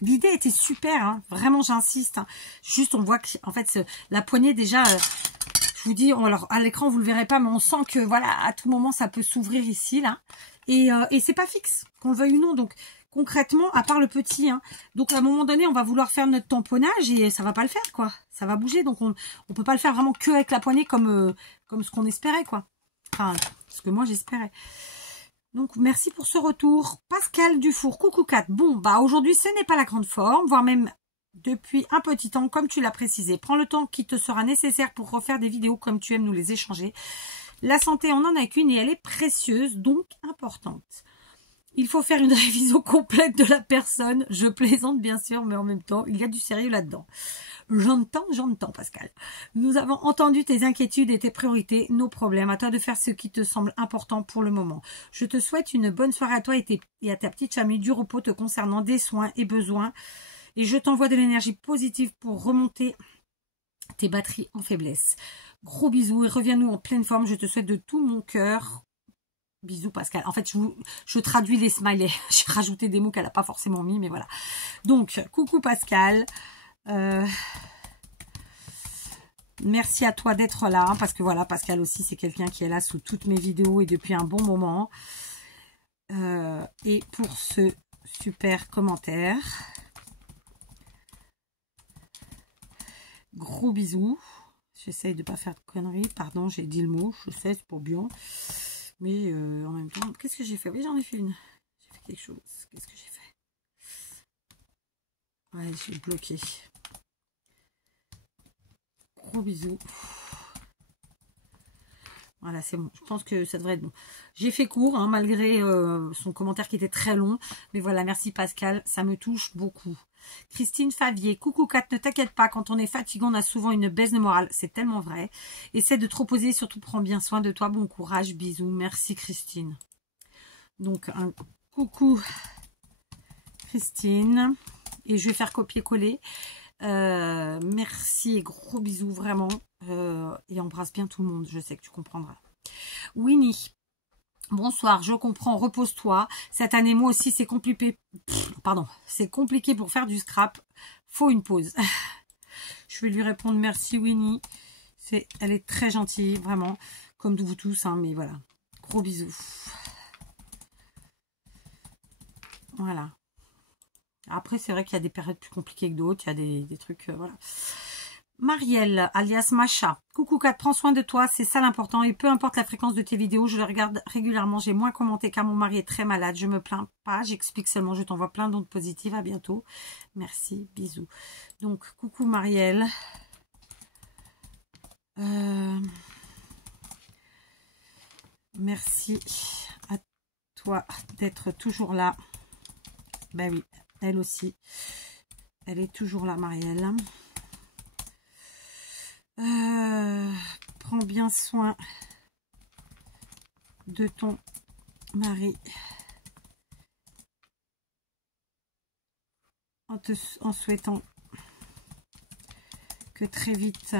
L'idée était super, hein. Vraiment j'insiste. Hein. Juste on voit que en fait la poignée déjà, je vous dis, alors à l'écran vous le verrez pas, mais on sent que voilà à tout moment ça peut s'ouvrir ici là. Et c'est pas fixe, qu'on le veuille ou non. Donc concrètement, à part le petit, hein, donc à un moment donné on va vouloir faire notre tamponnage et ça va pas le faire quoi. Ça va bouger, donc on peut pas le faire vraiment que avec la poignée comme ce qu'on espérait quoi. Enfin ce que moi j'espérais. Donc, merci pour ce retour. Pascal Dufour, coucou Kat. Bon, bah aujourd'hui, ce n'est pas la grande forme, voire même depuis un petit temps, comme tu l'as précisé. Prends le temps qui te sera nécessaire pour refaire des vidéos comme tu aimes nous les échanger. La santé, on n'en a qu'une et elle est précieuse, donc importante. Il faut faire une révision complète de la personne. Je plaisante bien sûr, mais en même temps, il y a du sérieux là-dedans. J'entends Pascal. Nous avons entendu tes inquiétudes et tes priorités, nos problèmes. À toi de faire ce qui te semble important pour le moment. Je te souhaite une bonne soirée à toi et à ta petite famille, du repos te concernant, des soins et besoins. Et je t'envoie de l'énergie positive pour remonter tes batteries en faiblesse. Gros bisous et reviens-nous en pleine forme. Je te souhaite de tout mon cœur. Bisous Pascal. En fait, je traduis les smileys. J'ai rajouté des mots qu'elle n'a pas forcément mis, mais voilà. Donc, coucou Pascal. Merci à toi d'être là, hein, parce que voilà, Pascal aussi, c'est quelqu'un qui est là sous toutes mes vidéos et depuis un bon moment. Et pour ce super commentaire. Gros bisous. J'essaye de ne pas faire de conneries. Pardon, j'ai dit le mot. Je sais, c'est pour bien. Mais en même temps, qu'est-ce que j'ai fait? Oui, j'en ai fait une. J'ai fait quelque chose. Qu'est-ce que j'ai fait? Ouais, j'ai bloqué. Gros bisous. Voilà, c'est bon. Je pense que ça devrait être bon. J'ai fait court, hein, malgré son commentaire qui était très long. Mais voilà, merci Pascal. Ça me touche beaucoup. Christine Favier. Coucou Kat, ne t'inquiète pas. Quand on est fatigué, on a souvent une baisse de morale. C'est tellement vrai. Essaie de te reposer. Surtout, prends bien soin de toi. Bon courage. Bisous. Merci Christine. Donc, un coucou Christine. Et je vais faire copier-coller. Merci et gros bisous vraiment. Et embrasse bien tout le monde. Je sais que tu comprendras. Winnie. Bonsoir, je comprends, repose-toi. Cette année, moi aussi, c'est compliqué. Pardon, c'est compliqué pour faire du scrap. Faut une pause. Je vais lui répondre merci Winnie. Elle est très gentille, vraiment. Comme vous tous, hein, mais voilà. Gros bisous. Voilà. Après, c'est vrai qu'il y a des périodes plus compliquées que d'autres. Il y a des trucs, voilà. Marielle, alias Macha. Coucou Kat, prends soin de toi, c'est ça l'important. Et peu importe la fréquence de tes vidéos, je les regarde régulièrement. J'ai moins commenté car mon mari est très malade. Je me plains pas, j'explique seulement. Je t'envoie plein d'ondes positives. À bientôt. Merci, bisous. Donc, coucou Marielle. Merci à toi d'être toujours là. Ben oui, elle aussi. Elle est toujours là, Marielle. Prends bien soin de ton mari en souhaitant que très vite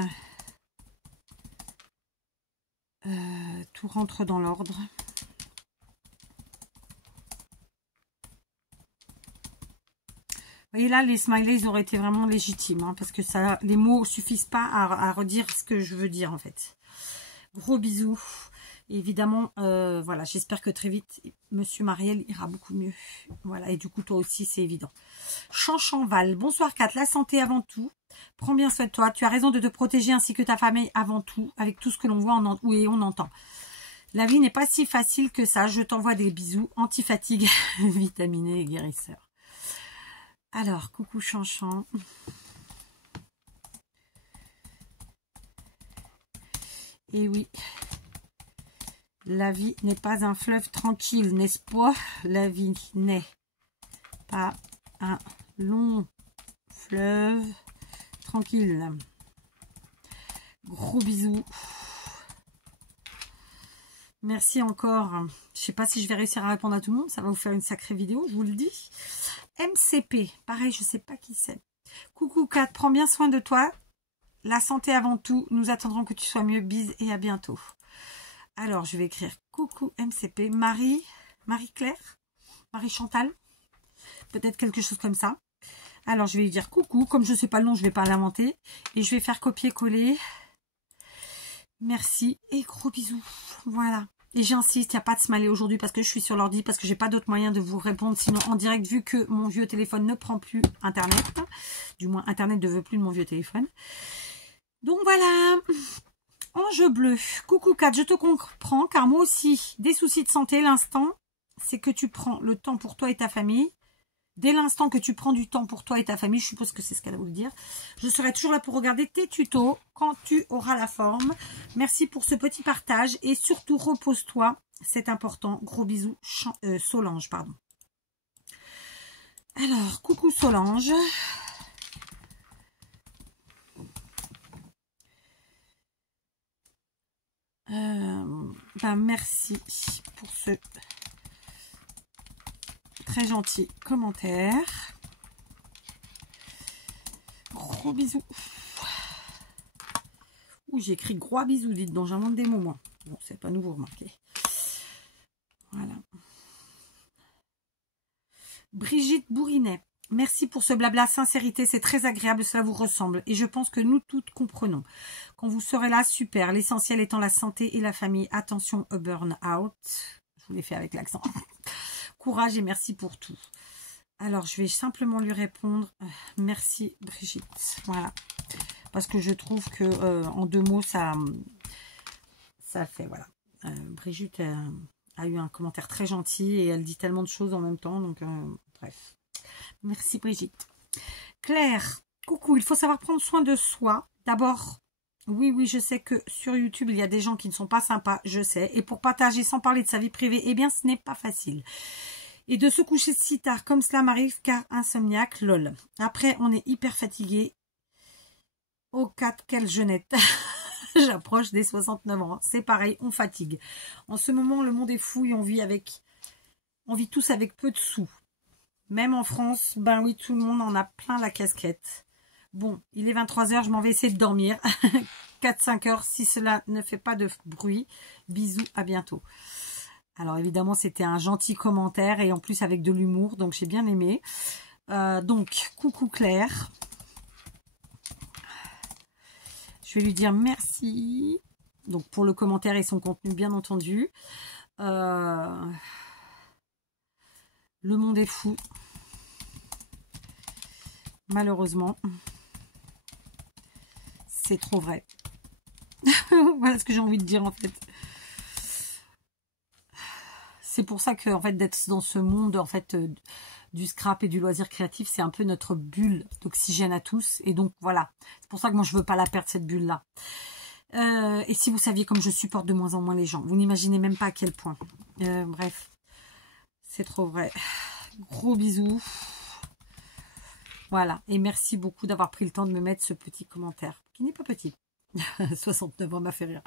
tout rentre dans l'ordre. Vous voyez là, les smileys, ils auraient été vraiment légitimes, hein, parce que ça, les mots suffisent pas à redire ce que je veux dire en fait. Gros bisous. Et évidemment, voilà, j'espère que très vite, Monsieur Marielle ira beaucoup mieux. Voilà, et du coup, toi aussi, c'est évident. Chanchanval, bonsoir Kat, la santé avant tout. Prends bien soin de toi. Tu as raison de te protéger ainsi que ta famille avant tout, avec tout ce que l'on voit et on entend. La vie n'est pas si facile que ça. Je t'envoie des bisous anti-fatigue, vitaminés et guérisseurs. Alors, coucou Chanchan. Et oui, la vie n'est pas un fleuve tranquille, n'est-ce pas? La vie n'est pas un long fleuve tranquille. Gros bisous. Merci encore. Je sais pas si je vais réussir à répondre à tout le monde. Ça va vous faire une sacrée vidéo, je vous le dis. MCP, pareil, je sais pas qui c'est. Coucou Kat, prends bien soin de toi. La santé avant tout. Nous attendrons que tu sois mieux. Bise et à bientôt. Alors, je vais écrire coucou MCP. Marie-Claire, Marie-Chantal. Peut-être quelque chose comme ça. Alors, je vais lui dire coucou. Comme je ne sais pas le nom, je ne vais pas l'inventer. Et je vais faire copier-coller. Merci et gros bisous. Voilà. Et j'insiste, il n'y a pas de smiley aujourd'hui parce que je suis sur l'ordi, parce que j'ai pas d'autre moyen de vous répondre sinon en direct, vu que mon vieux téléphone ne prend plus Internet. Du moins, Internet ne veut plus de mon vieux téléphone. Donc voilà. Ange bleu. Coucou Kat, je te comprends car moi aussi, des soucis de santé, l'instant, c'est que tu prends le temps pour toi et ta famille. Dès l'instant que tu prends du temps pour toi et ta famille, je suppose que c'est ce qu'elle a voulu dire, je serai toujours là pour regarder tes tutos quand tu auras la forme. Merci pour ce petit partage et surtout repose-toi, c'est important. Gros bisous, Solange, pardon. Alors, coucou Solange. Merci pour ce très gentil commentaire. Gros bisous. Ouh, j'ai écrit gros bisous, dites donc, j'invente des mots, moi. Bon, c'est pas nouveau, remarquez. Voilà. Brigitte Bourrinet. Merci pour ce blabla sincérité, c'est très agréable, cela vous ressemble. Et je pense que nous toutes comprenons. Quand vous serez là, super. L'essentiel étant la santé et la famille. Attention au burn-out. Je vous l'ai fait avec l'accent. Courage et merci pour tout. Alors, je vais simplement lui répondre. Merci Brigitte. Voilà. Parce que je trouve que en 2 mots, ça fait, voilà. Brigitte a eu un commentaire très gentil et elle dit tellement de choses en même temps. Donc, bref. Merci Brigitte. Claire, coucou, il faut savoir prendre soin de soi. D'abord, oui, je sais que sur YouTube, il y a des gens qui ne sont pas sympas, je sais. Et pour partager sans parler de sa vie privée, eh bien, ce n'est pas facile. Et de se coucher si tard comme cela m'arrive, car insomniaque, lol. Après, on est hyper fatigué. Oh, 4, quelle jeunette. J'approche des 69 ans. C'est pareil, on fatigue. En ce moment, le monde est fou et on vit tous avec peu de sous. Même en France, ben oui, tout le monde en a plein la casquette. Bon, il est 23 h, je m'en vais essayer de dormir. 4-5 heures, si cela ne fait pas de bruit. Bisous, à bientôt. Alors évidemment, c'était un gentil commentaire et en plus avec de l'humour, donc j'ai bien aimé. Donc, coucou Claire. Je vais lui dire merci. Donc pour le commentaire et son contenu, bien entendu. Le monde est fou. Malheureusement. C'est trop vrai. Voilà ce que j'ai envie de dire en fait. C'est pour ça que en fait d'être dans ce monde en fait du scrap et du loisir créatif, c'est un peu notre bulle d'oxygène à tous. Et donc voilà. C'est pour ça que moi je veux pas la perdre cette bulle là. Et si vous saviez comme je supporte de moins en moins les gens, vous n'imaginez même pas à quel point. Bref. C'est trop vrai. Gros bisous. Voilà. Et merci beaucoup d'avoir pris le temps de me mettre ce petit commentaire. Qui n'est pas petit. 69 ans m'a fait rire.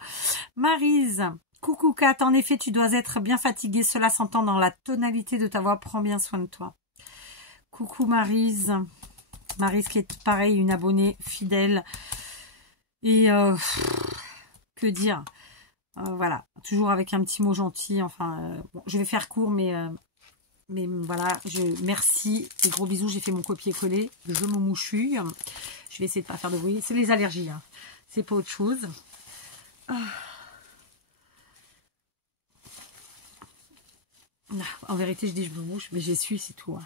Maryse. Coucou Kat. En effet, tu dois être bien fatiguée. Cela s'entend dans la tonalité de ta voix. Prends bien soin de toi. Coucou Maryse. Maryse qui est pareil, une abonnée fidèle. Et que dire. Voilà. Toujours avec un petit mot gentil. Enfin, bon, je vais faire court, mais voilà, merci et gros bisous, j'ai fait mon copier-coller, je me mouchouille. Je vais essayer de pas faire de bruit, c'est les allergies, hein. C'est pas autre chose. En vérité, je dis je me mouche, mais j'essuie, c'est tout. Hein.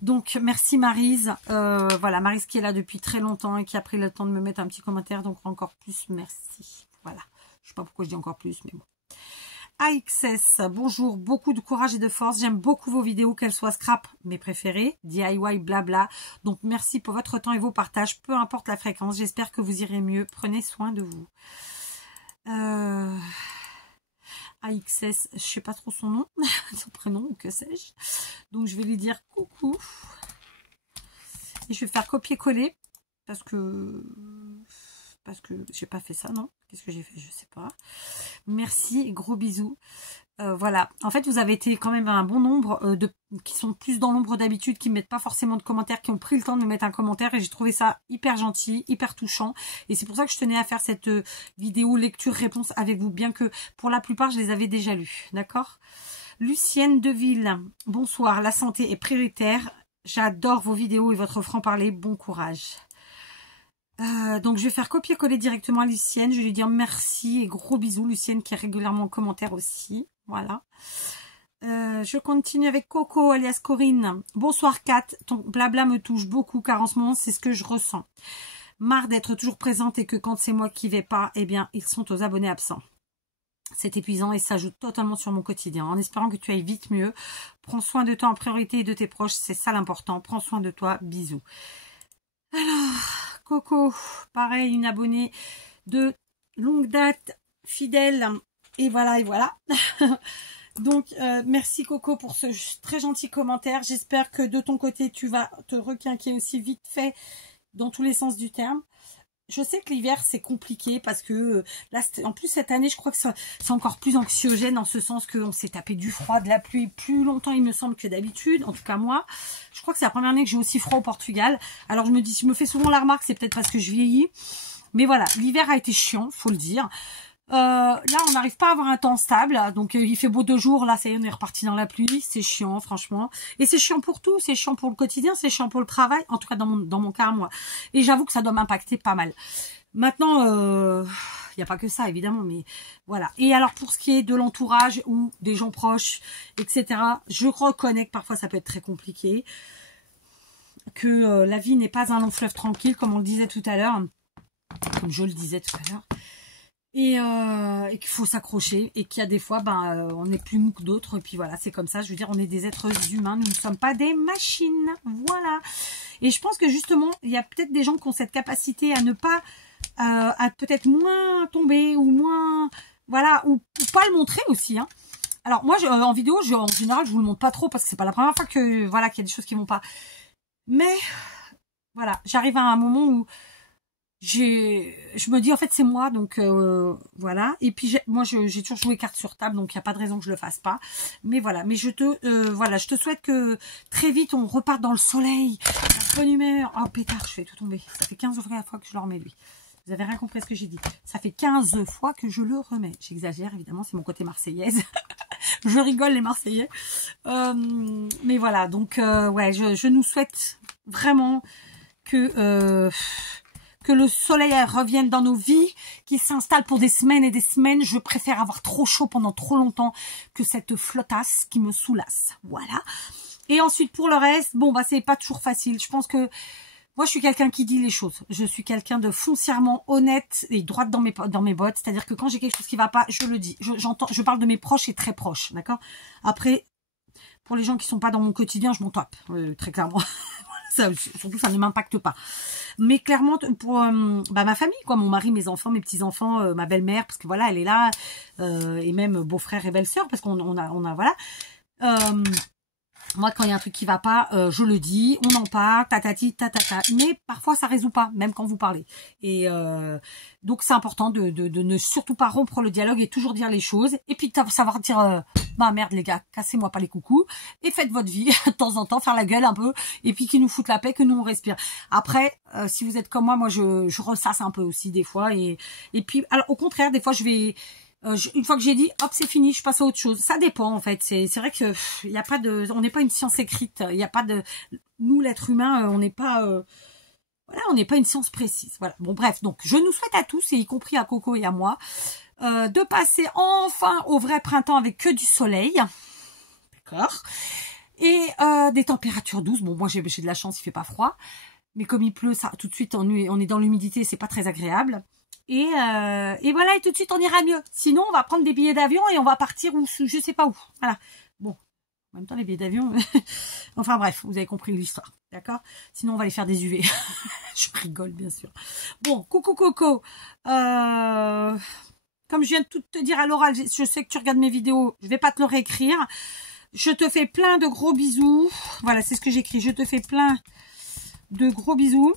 Donc, merci Maryse. Voilà, Maryse qui est là depuis très longtemps et qui a pris le temps de me mettre un petit commentaire, donc encore plus merci. Voilà, je sais pas pourquoi je dis encore plus, mais bon. AXS, bonjour, beaucoup de courage et de force. J'aime beaucoup vos vidéos, qu'elles soient scrap, mes préférées, DIY, blabla. Donc, merci pour votre temps et vos partages, peu importe la fréquence. J'espère que vous irez mieux. Prenez soin de vous. AXS, je sais pas trop son nom, son prénom ou que sais-je. Donc, je vais lui dire coucou. Et je vais faire copier-coller parce que parce que j'ai pas fait ça, non? Qu'est-ce que j'ai fait? Je sais pas. Merci, gros bisous. Voilà, en fait vous avez été quand même un bon nombre qui sont plus dans l'ombre d'habitude, qui ne mettent pas forcément de commentaires, qui ont pris le temps de me mettre un commentaire, et j'ai trouvé ça hyper gentil, hyper touchant, et c'est pour ça que je tenais à faire cette vidéo lecture-réponse avec vous, bien que pour la plupart je les avais déjà lus, d'accord? Lucienne Deville, bonsoir, la santé est prioritaire, j'adore vos vidéos et votre franc-parler, bon courage. Donc je vais faire copier-coller directement à Lucienne, je vais lui dire merci et gros bisous, Lucienne qui est régulièrement en commentaire aussi, voilà. Je continue avec Coco alias Corinne. Bonsoir Kat, ton blabla me touche beaucoup car en ce moment c'est ce que je ressens. Marre d'être toujours présente et que quand c'est moi qui vais pas, eh bien ils sont aux abonnés absents. C'est épuisant et ça joue totalement sur mon quotidien. En espérant que tu ailles vite mieux, prends soin de toi en priorité et de tes proches, c'est ça l'important. Prends soin de toi, bisous. Alors... Coco, pareil, une abonnée de longue date, fidèle, et voilà, et voilà. Donc, merci Coco pour ce très gentil commentaire. J'espère que de ton côté, tu vas te requinquer aussi vite fait dans tous les sens du terme. Je sais que l'hiver, c'est compliqué parce que là, en plus cette année, je crois que c'est encore plus anxiogène en ce sens qu'on s'est tapé du froid, de la pluie plus longtemps, il me semble, que d'habitude. En tout cas, moi, je crois que c'est la première année que j'ai aussi froid au Portugal. Alors, je me fais souvent la remarque, c'est peut-être parce que je vieillis. Mais voilà, l'hiver a été chiant, faut le dire. Là, on n'arrive pas à avoir un temps stable. Donc, il fait beau 2 jours. Là, ça y est, on est reparti dans la pluie. C'est chiant, franchement. Et c'est chiant pour tout. C'est chiant pour le quotidien. C'est chiant pour le travail. En tout cas, dans mon cas, moi. Et j'avoue que ça doit m'impacter pas mal. Maintenant, il n'y a pas que ça, évidemment. Mais voilà. Et alors, pour ce qui est de l'entourage ou des gens proches, etc., je reconnais que parfois, ça peut être très compliqué. Que la vie n'est pas un long fleuve tranquille, comme on le disait tout à l'heure. Comme je le disais tout à l'heure. Et qu'il faut s'accrocher et qu'il y a des fois, on est plus mou que d'autres. Et puis voilà, c'est comme ça. Je veux dire, on est des êtres humains. Nous ne sommes pas des machines. Voilà. Et je pense que justement, il y a peut-être des gens qui ont cette capacité à ne pas, à peut-être moins tomber ou moins, voilà, ou pas le montrer aussi. Hein. Alors moi, en vidéo, en général, je vous le montre pas trop parce que c'est pas la première fois que, voilà, qu'il y a des choses qui vont pas. Mais voilà, j'arrive à un moment où je me dis en fait c'est moi, donc voilà. Et puis moi j'ai toujours joué carte sur table, donc il n'y a pas de raison que je le fasse pas. Mais voilà, mais je te souhaite que très vite on reparte dans le soleil, la bonne humeur. Oh pétard, je fais tout tomber. Ça fait 15 fois que je le remets lui. Vous avez rien compris à ce que j'ai dit. Ça fait 15 fois que je le remets. J'exagère évidemment, c'est mon côté marseillaise. Je rigole les Marseillais. Mais voilà, donc ouais, je nous souhaite vraiment que le soleil revienne dans nos vies, qu'il s'installe pour des semaines et des semaines. Je préfère avoir trop chaud pendant trop longtemps que cette flottasse qui me soulasse. Voilà. Et ensuite, pour le reste, bon, c'est pas toujours facile. Je pense que moi, je suis quelqu'un qui dit les choses. Je suis quelqu'un de foncièrement honnête et droite dans mes bottes. C'est-à-dire que quand j'ai quelque chose qui va pas, je le dis. Je parle de mes proches et très proches, d'accord? Après, pour les gens qui sont pas dans mon quotidien, je m'en tape, très clairement. Ça, surtout, ça ne m'impacte pas. Mais clairement, pour ma famille, quoi, mon mari, mes enfants, mes petits-enfants, ma belle-mère, parce que voilà, elle est là, et même beau-frère et belle-sœur, parce qu'on a voilà. Moi, quand il y a un truc qui va pas, je le dis, on en parle, tatati, tatata. Mais parfois, ça résout pas, même quand vous parlez. Et donc, c'est important de ne surtout pas rompre le dialogue et toujours dire les choses. Et puis, de savoir dire, merde les gars, cassez-moi pas les coucous. Et faites votre vie, de temps en temps, faire la gueule un peu. Et puis, qu'ils nous foutent la paix, que nous, on respire. Après, si vous êtes comme moi, je ressasse un peu aussi des fois. Et puis, alors, au contraire, des fois, je vais... une fois que j'ai dit, hop, c'est fini, je passe à autre chose. Ça dépend, en fait. C'est vrai que y a pas de, on n'est pas une science écrite. Il n'y a pas de, nous, l'être humain, on n'est pas, voilà, on n'est pas une science précise. Voilà. Bon, bref. Donc, je nous souhaite à tous, et y compris à Coco et à moi, de passer enfin au vrai printemps avec que du soleil. D'accord. Et des températures douces. Bon, moi, j'ai de la chance, il fait pas froid. Mais comme il pleut, ça, tout de suite, on est dans l'humidité, c'est pas très agréable. Et voilà, et tout de suite on ira mieux. Sinon on va prendre des billets d'avion et on va partir où, je sais pas où. Voilà. Bon, en même temps les billets d'avion, enfin bref, vous avez compris l'histoire, d'accord? Sinon on va aller faire des UV. Je rigole bien sûr. Bon, coucou Coco. Comme je viens de tout te dire à l'oral, je sais que tu regardes mes vidéos, je vais pas te le réécrire. Je te fais plein de gros bisous. Voilà, c'est ce que j'écris. Je te fais plein de gros bisous.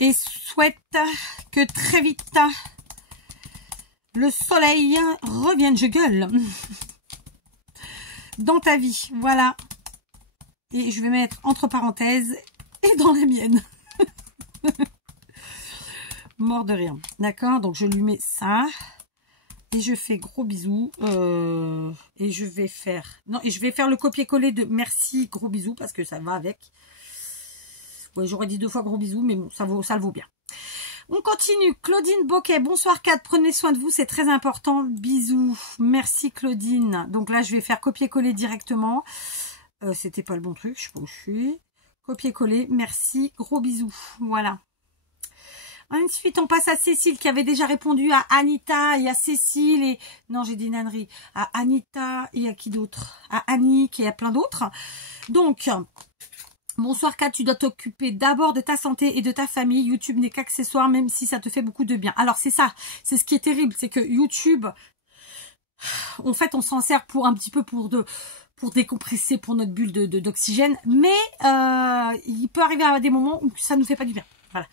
Et souhaite que très vite le soleil revienne, je gueule, dans ta vie. Voilà. Et je vais mettre entre parenthèses et dans la mienne. Mort de rire. D'accord, donc je lui mets ça. Et je fais gros bisous. Et je vais faire... Non, et je vais faire le copier-coller de merci, gros bisous, parce que ça va avec. Ouais, j'aurais dit 2 fois gros bisous, mais bon, ça le vaut bien. On continue. Claudine Boquet. Bonsoir Kat, prenez soin de vous, c'est très important. Bisous. Merci Claudine. Donc là, je vais faire copier-coller directement. C'était pas le bon truc, je sais pas où je suis. Copier-coller. Merci. Gros bisous. Voilà. Ensuite, on passe à Cécile qui avait déjà répondu à Anita et à Cécile et... Non, j'ai dit une ânerie. À Anita et à qui d'autre? À Annick et à plein d'autres. Donc, bonsoir Kat, tu dois t'occuper d'abord de ta santé et de ta famille. YouTube n'est qu'accessoire, même si ça te fait beaucoup de bien. Alors, c'est ça. C'est ce qui est terrible. C'est que YouTube, en fait, on s'en sert pour un petit peu pour décompresser, pour notre bulle d'oxygène. Mais il peut arriver à des moments où ça nous fait pas du bien. Voilà.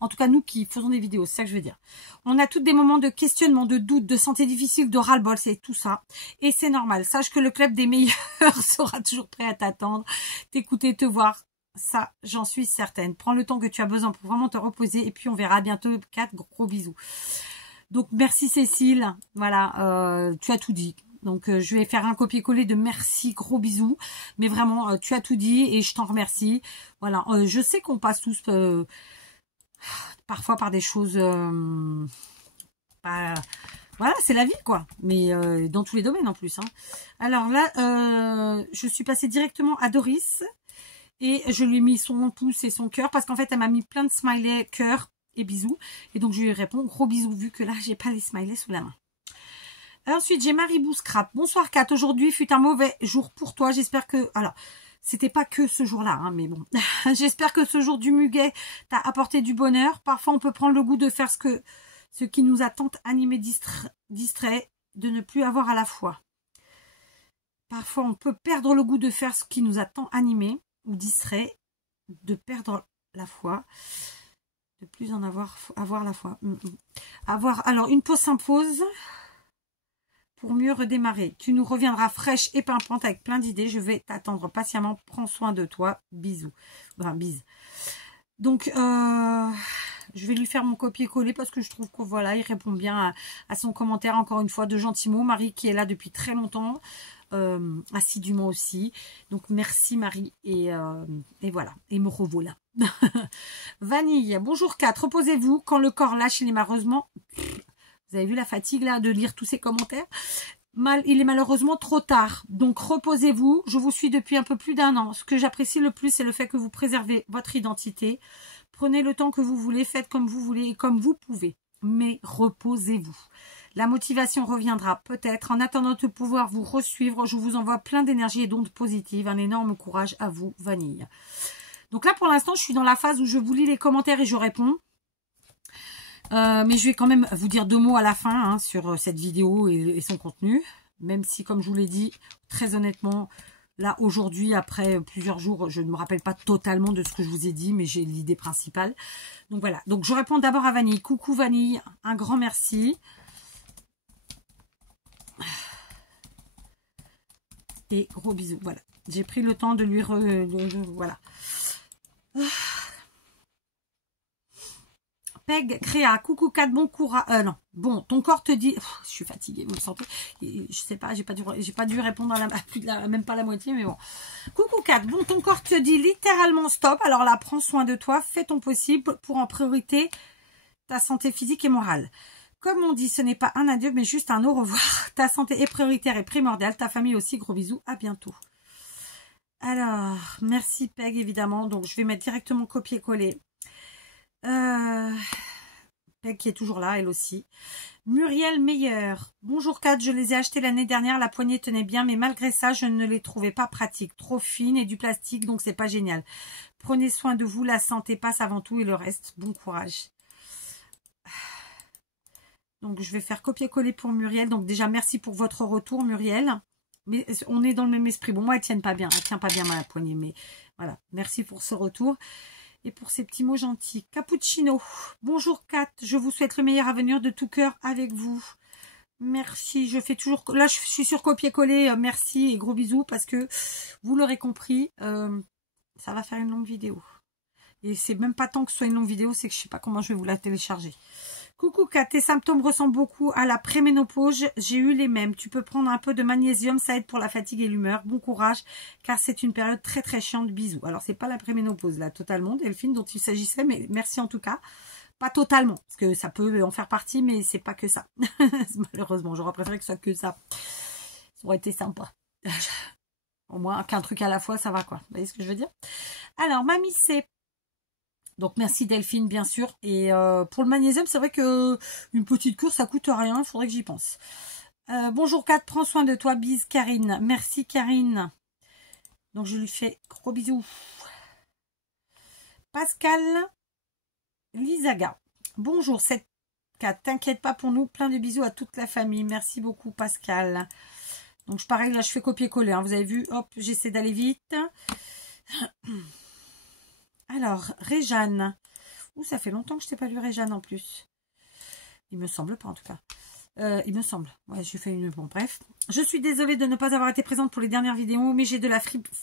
En tout cas, nous qui faisons des vidéos, c'est ça que je veux dire. On a tous des moments de questionnement, de doute, de santé difficile, de ras-le-bol, c'est tout ça. Et c'est normal. Sache que le club des meilleurs sera toujours prêt à t'attendre, t'écouter, te voir. Ça, j'en suis certaine. Prends le temps que tu as besoin pour vraiment te reposer. Et puis, on verra bientôt. 4 gros bisous. Donc, merci Cécile. Voilà, tu as tout dit. Donc, je vais faire un copier-coller de merci, gros bisous. Mais vraiment, tu as tout dit et je t'en remercie. Voilà, je sais qu'on passe tous parfois par des choses... voilà, c'est la vie, quoi. Mais dans tous les domaines, en plus. Hein. Alors là, je suis passée directement à Doris. Et je lui ai mis son pouce et son cœur. Parce qu'en fait, elle m'a mis plein de smileys, cœur et bisous. Et donc, je lui réponds, gros bisous, vu que là, j'ai pas les smileys sous la main. Ensuite, j'ai Marie Scrap. Bonsoir Kat, aujourd'hui fut un mauvais jour pour toi. J'espère que... Alors, c'était pas que ce jour-là, hein, mais bon. J'espère que ce jour du muguet t'a apporté du bonheur. Parfois, on peut prendre le goût de faire ce qui nous a tant animé, distrait, de ne plus avoir à la fois. Parfois, on peut perdre le goût de faire ce qui nous a tant animé ou distrait, de perdre la foi, de plus en avoir la foi. Alors, une pause s'impose. Pour mieux redémarrer. Tu nous reviendras fraîche et pimpante avec plein d'idées. Je vais t'attendre patiemment. Prends soin de toi. Bisous. Enfin, bise. Donc, je vais lui faire mon copier-coller parce que je trouve que voilà, il répond bien à son commentaire. Encore une fois, de gentils mots. Marie qui est là depuis très longtemps. Assidûment aussi. Donc, merci Marie. Et voilà. Et me revoilà. Vanille. Bonjour Kat. Reposez-vous. Quand le corps lâche, il est malheureusement... Vous avez vu la fatigue là de lire tous ces commentaires? Il est malheureusement trop tard. Donc reposez-vous. Je vous suis depuis un peu plus d'1 an. Ce que j'apprécie le plus, c'est le fait que vous préservez votre identité. Prenez le temps que vous voulez, faites comme vous voulez et comme vous pouvez. Mais reposez-vous. La motivation reviendra peut-être. En attendant de pouvoir vous resuivre, je vous envoie plein d'énergie et d'ondes positives. Un énorme courage à vous, Vanille. Donc là, pour l'instant, je suis dans la phase où je vous lis les commentaires et je réponds. Mais je vais quand même vous dire 2 mots à la fin hein, sur cette vidéo et son contenu. Même si, comme je vous l'ai dit, très honnêtement, là, aujourd'hui, après plusieurs jours, je ne me rappelle pas totalement de ce que je vous ai dit, mais j'ai l'idée principale. Donc voilà. Donc je réponds d'abord à Vanille. Coucou Vanille, un grand merci. Et gros bisous. Voilà. J'ai pris le temps de lui... voilà. Peg, Créa, coucou Kat, bon courage. Non, bon, ton corps te dit... je suis fatiguée, vous le sentez. Je sais pas, j'ai pas dû répondre à même pas la moitié, mais bon. Coucou Kat, bon, ton corps te dit littéralement stop. Alors là, prends soin de toi, fais ton possible pour en priorité ta santé physique et morale. Comme on dit, ce n'est pas un adieu, mais juste un au revoir. Ta santé est prioritaire et primordiale. Ta famille aussi, gros bisous, à bientôt. Alors, merci Peg, évidemment. Donc, je vais mettre directement copier-coller. Peg qui est toujours là, elle aussi. Muriel Meyer. Bonjour Kat, je les ai achetés l'année dernière, la poignée tenait bien, mais malgré ça, je ne les trouvais pas pratiques. Trop fines et du plastique, donc c'est pas génial. Prenez soin de vous, la santé passe avant tout et le reste. Bon courage. Donc je vais faire copier-coller pour Muriel. Donc déjà, merci pour votre retour Muriel. Mais on est dans le même esprit. Bon, moi, elle tient pas bien ma poignée, mais voilà. Merci pour ce retour. et pour ces petits mots gentils. Cappuccino. Bonjour Kat, je vous souhaite le meilleur avenir de tout cœur avec vous. Merci, je fais toujours... Là, je suis sur copier-coller. Merci et gros bisous parce que vous l'aurez compris, ça va faire une longue vidéo. Et c'est même pas tant que ce soit une longue vidéo, c'est que je sais pas comment je vais vous la télécharger. Coucou Kat, tes symptômes ressemblent beaucoup à la préménopause. J'ai eu les mêmes. Tu peux prendre un peu de magnésium, ça aide pour la fatigue et l'humeur. Bon courage, car c'est une période très très chiante. Bisous. Alors c'est pas la préménopause là, totalement, Delphine, dont il s'agissait, mais merci en tout cas. Pas totalement, parce que ça peut en faire partie, mais c'est pas que ça. Malheureusement, j'aurais préféré que ce soit que ça. Ça aurait été sympa. Au moins qu'un truc à la fois, ça va quoi. Vous voyez ce que je veux dire? Alors, mamie, c'est... Donc merci Delphine bien sûr. Et pour le magnésium, c'est vrai que une petite cure ça coûte rien, il faudrait que j'y pense. Bonjour Kat, prends soin de toi, bise Karine. Merci Karine. Donc je lui fais gros bisous. Pascal Lizaga. Bonjour cette Kat, t'inquiète pas pour nous, plein de bisous à toute la famille. Merci beaucoup Pascal. Donc pareil là je fais copier-coller, hein. Vous avez vu, hop, j'essaie d'aller vite. Alors, Réjeanne. Ouh, ça fait longtemps que je t'ai pas lu Réjeanne en plus. Il me semble pas en tout cas. Il me semble. Ouais, j'ai fait une... Bon, bref. Je suis désolée de ne pas avoir été présente pour les dernières vidéos, mais j'ai de la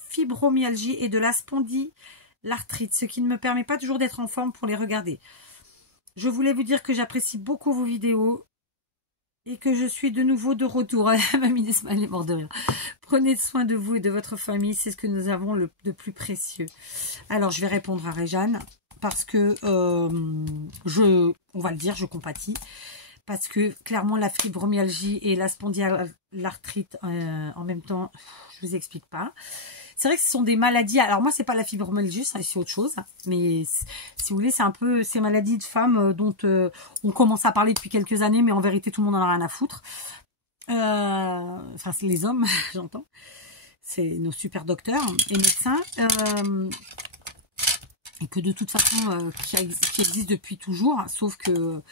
fibromyalgie et de la spondylarthrite, ce qui ne me permet pas toujours d'être en forme pour les regarder. Je voulais vous dire que j'apprécie beaucoup vos vidéos et que je suis de nouveau de retour. Mamie Nesma, elle est morte de rire. Prenez soin de vous et de votre famille, c'est ce que nous avons de plus précieux. Alors, je vais répondre à Réjeanne parce que, on va le dire, je compatis. Parce que, clairement, la fibromyalgie et la spondylarthrite en même temps, je vous explique pas. C'est vrai que ce sont des maladies. Alors moi, c'est pas la fibromyalgie, c'est autre chose. Mais si vous voulez, c'est un peu ces maladies de femmes dont on commence à parler depuis quelques années, mais en vérité, tout le monde en a rien à foutre. Enfin, c'est les hommes, j'entends. C'est nos super docteurs et médecins. Et que de toute façon, qui existent depuis toujours, sauf que...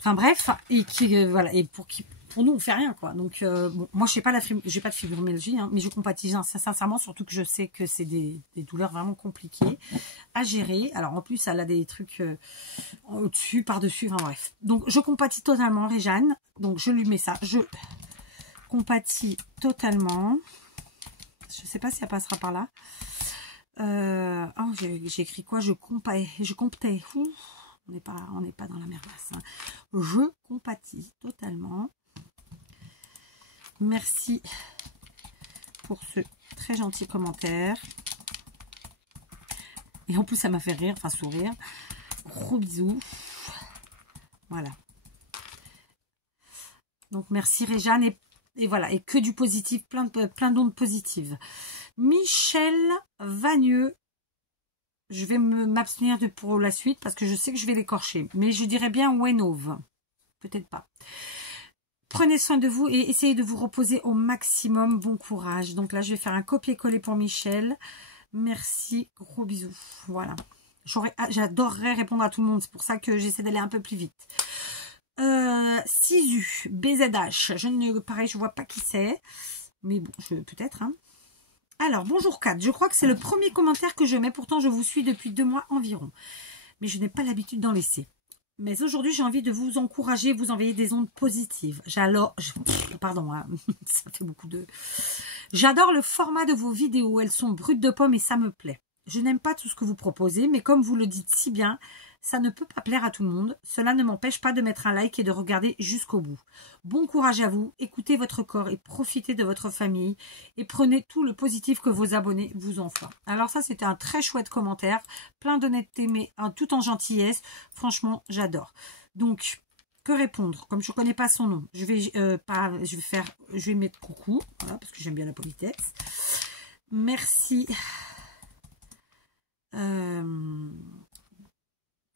Enfin bref, et qui voilà, et pour nous on fait rien quoi. Donc bon, moi j'ai pas de fibromyalgie, hein, mais je compatis sincèrement, surtout que je sais que c'est des douleurs vraiment compliquées à gérer. Alors en plus elle a des trucs au-dessus, par-dessus, enfin bref. Donc je compatis totalement Réjeanne. Donc je lui mets ça. Je compatis totalement. Je sais pas si elle passera par là. Oh, j'ai écrit quoi? Je comptais. On n'est pas dans la merdasse. Hein. Je compatis totalement. Merci pour ce très gentil commentaire. Et en plus, ça m'a fait rire, enfin sourire. Gros bisous. Voilà. Donc, merci Réjeanne. Et voilà, et que du positif, plein d'ondes positives. Michel Vagneux. Je vais m'abstenir pour la suite parce que je sais que je vais l'écorcher. Mais je dirais bien Wenove. Peut-être pas. Prenez soin de vous et essayez de vous reposer au maximum. Bon courage. Donc là, je vais faire un copier-coller pour Michel. Merci. Gros bisous. Voilà. J'adorerais répondre à tout le monde. C'est pour ça que j'essaie d'aller un peu plus vite. Sisu, BZH. Pareil, je vois pas qui c'est. Mais bon, peut-être, hein. Alors, bonjour Kat, je crois que c'est le premier commentaire que je mets, pourtant je vous suis depuis 2 mois environ. Mais je n'ai pas l'habitude d'en laisser. Mais aujourd'hui, j'ai envie de vous encourager, vous envoyer des ondes positives. Pardon, hein, ça fait beaucoup de... J'adore le format de vos vidéos, elles sont brutes de pommes et ça me plaît. Je n'aime pas tout ce que vous proposez, mais comme vous le dites si bien, ça ne peut pas plaire à tout le monde. Cela ne m'empêche pas de mettre un like et de regarder jusqu'au bout. Bon courage à vous, écoutez votre corps et profitez de votre famille et prenez tout le positif que vos abonnés vous en font. Alors ça, c'était un très chouette commentaire, plein d'honnêteté, mais tout en gentillesse. Franchement, j'adore. Donc, que répondre? Comme je ne connais pas son nom, je vais mettre coucou, voilà, parce que j'aime bien la politesse. Merci.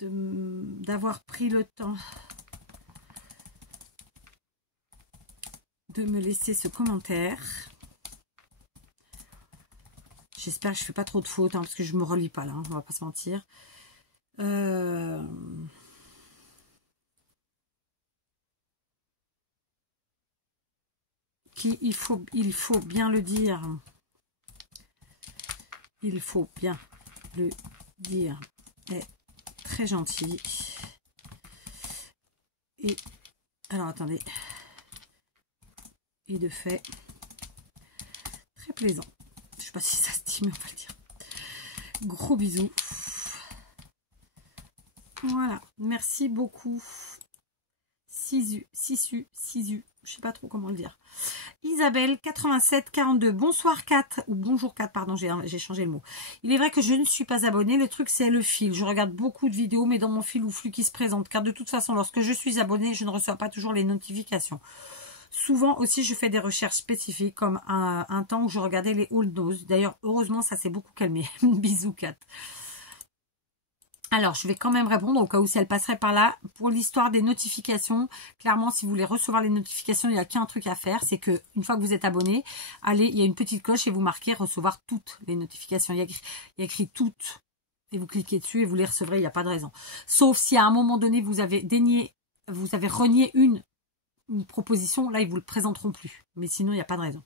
D'avoir pris le temps de me laisser ce commentaire. J'espère que je fais pas trop de fautes, hein, parce que je me relis pas là, hein, on va pas se mentir. Il faut bien le dire. Il faut bien le dire. est très gentil. Et alors attendez. Et de fait, très plaisant. Je sais pas si ça se dit, mais on va le dire. Gros bisous. Voilà, merci beaucoup. Sisu, je sais pas trop comment le dire. Isabelle 8742. Bonsoir 4 ou bonjour 4, pardon, j'ai changé le mot. Il est vrai que je ne suis pas abonnée. Le truc c'est le fil. Je regarde beaucoup de vidéos, mais dans mon fil ou flux qui se présente, car de toute façon, lorsque je suis abonnée, je ne reçois pas toujours les notifications. Souvent aussi, je fais des recherches spécifiques, comme un temps où je regardais les old news. D'ailleurs, heureusement, ça s'est beaucoup calmé. Bisous 4. Alors, je vais quand même répondre au cas où si elle passerait par là. Pour l'histoire des notifications, clairement, si vous voulez recevoir les notifications, il n'y a qu'un truc à faire. C'est que une fois que vous êtes abonné, allez, il y a une petite cloche et vous marquez recevoir toutes les notifications. Il y a écrit toutes. Et vous cliquez dessus et vous les recevrez, il n'y a pas de raison. Sauf si à un moment donné, vous avez renié une proposition, là, ils vous le présenteront plus. Mais sinon, il n'y a pas de raison.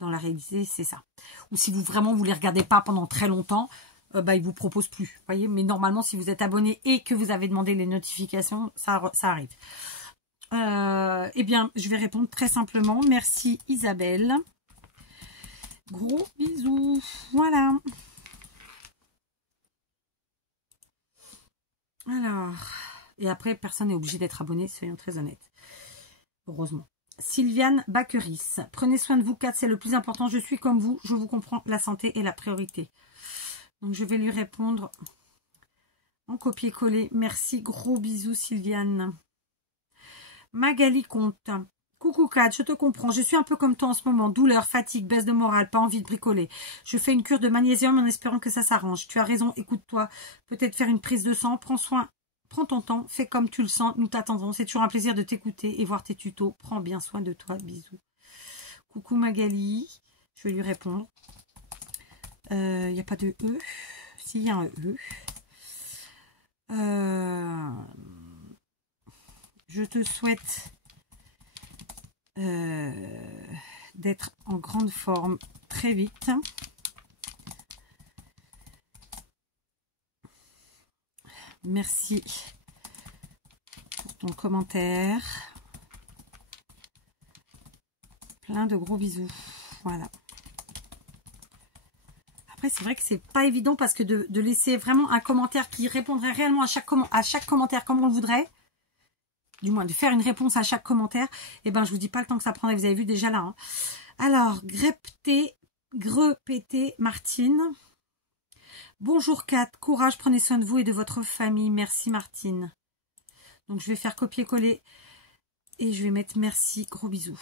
Dans la réalité, c'est ça. Ou si vous les regardez pas pendant très longtemps, ils vous proposent plus. Voyez, mais normalement, si vous êtes abonné et que vous avez demandé les notifications, ça arrive. Eh bien, je vais répondre très simplement. Merci Isabelle. Gros bisous. Voilà. Alors, et après, personne n'est obligé d'être abonné, soyons très honnêtes. Heureusement. Sylviane Bacqueris. Prenez soin de vous, 4, c'est le plus important. Je suis comme vous, je vous comprends. La santé est la priorité. Donc, je vais lui répondre en copier-coller. Merci, gros bisous, Sylviane. Magali Comte. Coucou, 4, je te comprends. Je suis un peu comme toi en ce moment. Douleur, fatigue, baisse de morale, pas envie de bricoler. Je fais une cure de magnésium en espérant que ça s'arrange. Tu as raison, écoute-toi. Peut-être faire une prise de sang. Prends soin. Prends ton temps, fais comme tu le sens, nous t'attendrons. C'est toujours un plaisir de t'écouter et voir tes tutos. Prends bien soin de toi, bisous. Coucou Magali, je vais lui répondre. Il n'y a pas de E. Si, il y a un E. Je te souhaite d'être en grande forme très vite. Merci pour ton commentaire. Plein de gros bisous. Voilà. Après, c'est vrai que c'est pas évident parce que de laisser vraiment un commentaire qui répondrait réellement à chaque commentaire comme on le voudrait, du moins de faire une réponse à chaque commentaire, et ben je vous dis pas le temps que ça prendrait. Vous avez vu déjà là. Hein. Alors, Grepété Martine. Bonjour Kat, courage, prenez soin de vous et de votre famille. Merci Martine. Donc je vais faire copier-coller et je vais mettre merci, gros bisous.